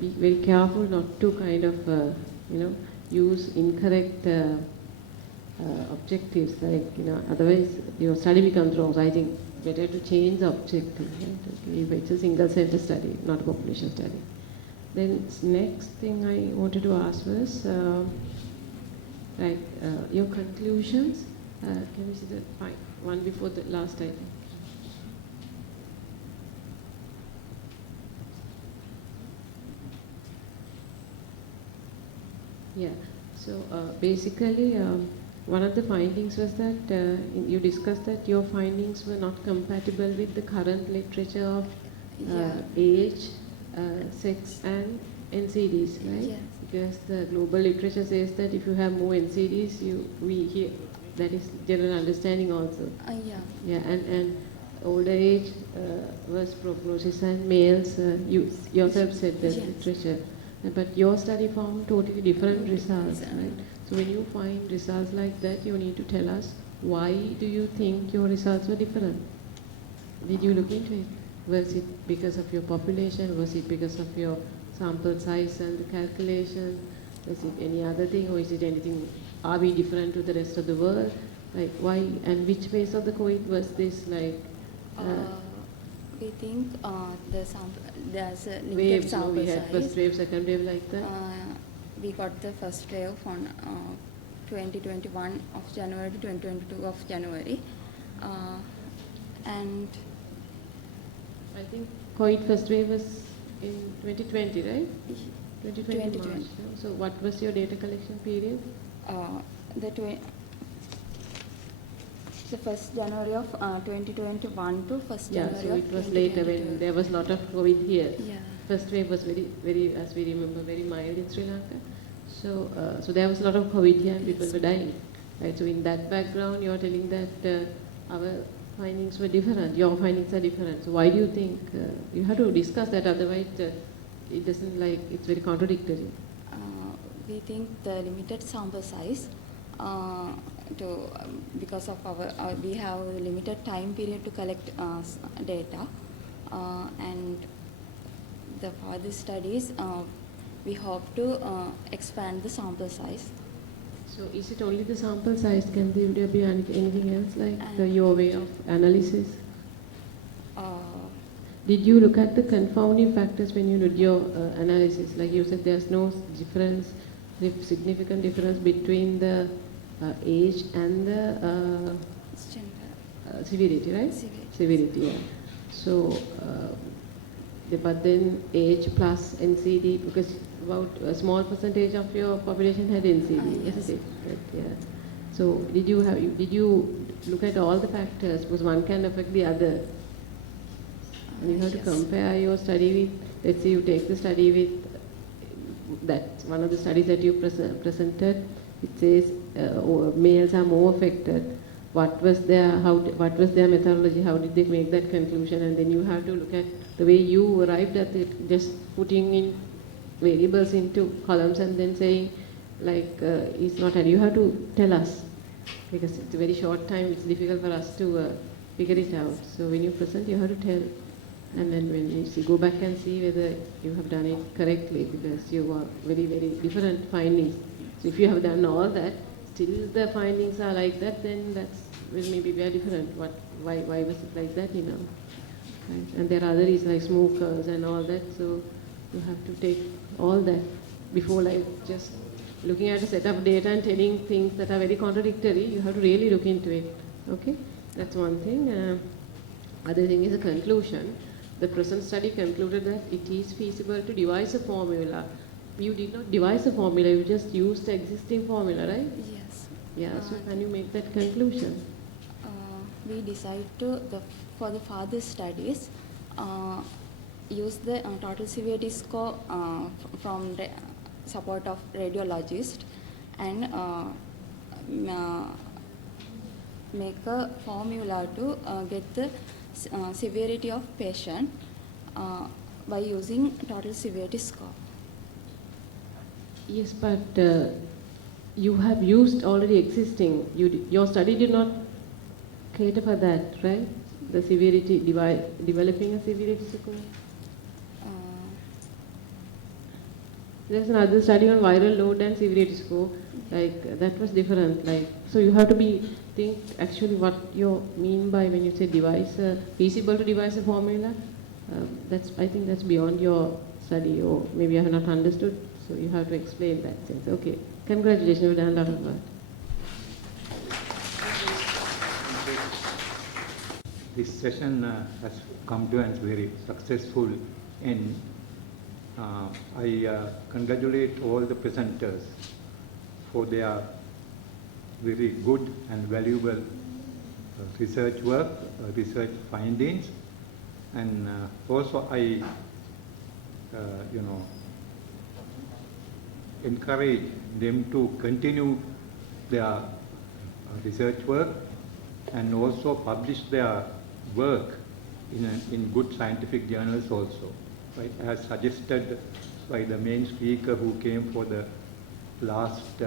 be very careful not to kind of, use incorrect objectives, like, otherwise your study becomes wrong. So I think better to change the objective, right? If it's a single center study, not a population study. Then next thing I wanted to ask was, your conclusions. Can we see the one before the last item? Yeah. So basically, one of the findings was that you discussed that your findings were not compatible with the current literature of age, sex, and NCDs, right? Yes. Because the global literature says that if you have more NCDs, we hear that is general understanding also. Yeah, and older age worse prognosis, and males, you yourself said that literature. But your study found totally different results, right? So when you find results like that, you need to tell us why do you think your results were different? Did you look into it? Was it because of your population? Was it because of your sample size and the calculation? Was it any other thing, or is it anything? Are we different to the rest of the world? Like why and which phase of the COVID was this? Like we think there's a limited waves. sample We had size. first wave, second wave, like that. We got the first wave on 2021 of January to 2022 of January, and I think COVID first wave was in 2020, right? 2020 March. So what was your data collection period? The 1st January of 2021 to 1st January so of it was later when there was lot of COVID here. Yeah. First wave was very, as we remember, very mild in Sri Lanka. So, so there was a lot of COVID here and people were dying. Right? So in that background, you are telling that our findings were different. Your findings are different. So why do you think you have to discuss that? Otherwise, it doesn't it's very contradictory. We think the limited sample size. Because of we have a limited time period to collect data, and for the studies we hope to expand the sample size. So is it only the sample size? Can there be anything else like your way of analysis? Did you look at the confounding factors when you did your analysis? Like you said, there's no difference, significant difference between the age and the severity, right? Severity, yeah. So, but then age plus NCD, because about a small percentage of your population had NCD, yes. isn't it? Yeah. So did you look at all the factors? Because one can affect the other. And you have to compare your study with, let's say you take the study with that one of the studies that you presented. It says males are more affected. What was their methodology? How did they make that conclusion? And then you have to look at the way you arrived at it, just putting in variables into columns and then saying like it's not. And you have to tell us, because it's a very short time. It's difficult for us to figure it out. So when you present, you have to tell. And then when you go back and see whether you have done it correctly, because you are very, very different findings. So if you have done all that, still the findings are like that, then that's will maybe very different. Why was it like that, you know? Right? And there are other reasons like smokers and all that. So you have to take all that before like just looking at a set of data and telling things that are very contradictory. You have to really look into it. Okay, that's one thing. Other thing is a conclusion. The present study concluded that it is feasible to devise a formula. You did not devise a formula, you just used the existing formula, right? Yes. Yeah, so can you make that conclusion? We decided to, for the further studies, use the total severity score from the support of radiologist and make a formula to get the severity of patient by using total severity score. Yes, but you have used already existing. Your study did not cater for that, right? The severity, developing a severity score. There's another study on viral load and severity score. Like that was different. Like so, you have to think actually what you mean by when you say feasible to devise a formula. I think that's beyond your study, or maybe I have not understood. So you have to explain that sense. Okay, congratulations, you've done a lot of work. This session has come to a very successful end. I congratulate all the presenters for their very good and valuable research work, research findings, and also I, encourage them to continue their research work and also publish their work in good scientific journals also, right? As suggested by the main speaker who came for the last,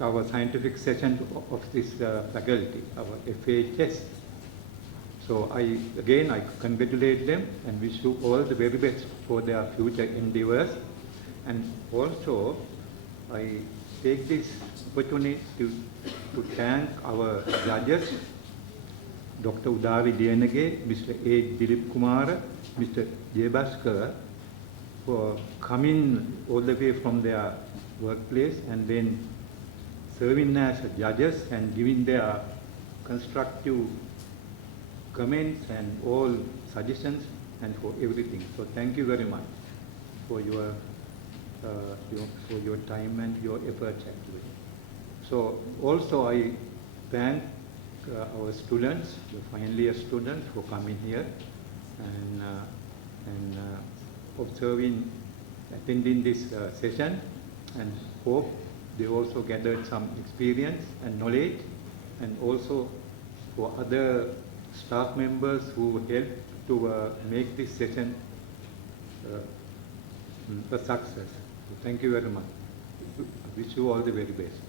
our scientific session of this faculty, our FHS. So I congratulate them and wish you all the very best for their future endeavors. And also, I take this opportunity to thank our judges, Dr. Udavi Dienage, Mr. A. Kumara, Mr. Jayathissa, for coming all the way from their workplace and then serving as judges and giving their constructive comments and all suggestions and for everything. So thank you very much for your time and your efforts actually. So also I thank our students, the final year students, for coming here and attending this session, and hope they also gathered some experience and knowledge, and also for other staff members who helped to make this session a success. So thank you very much. I wish you all the very best.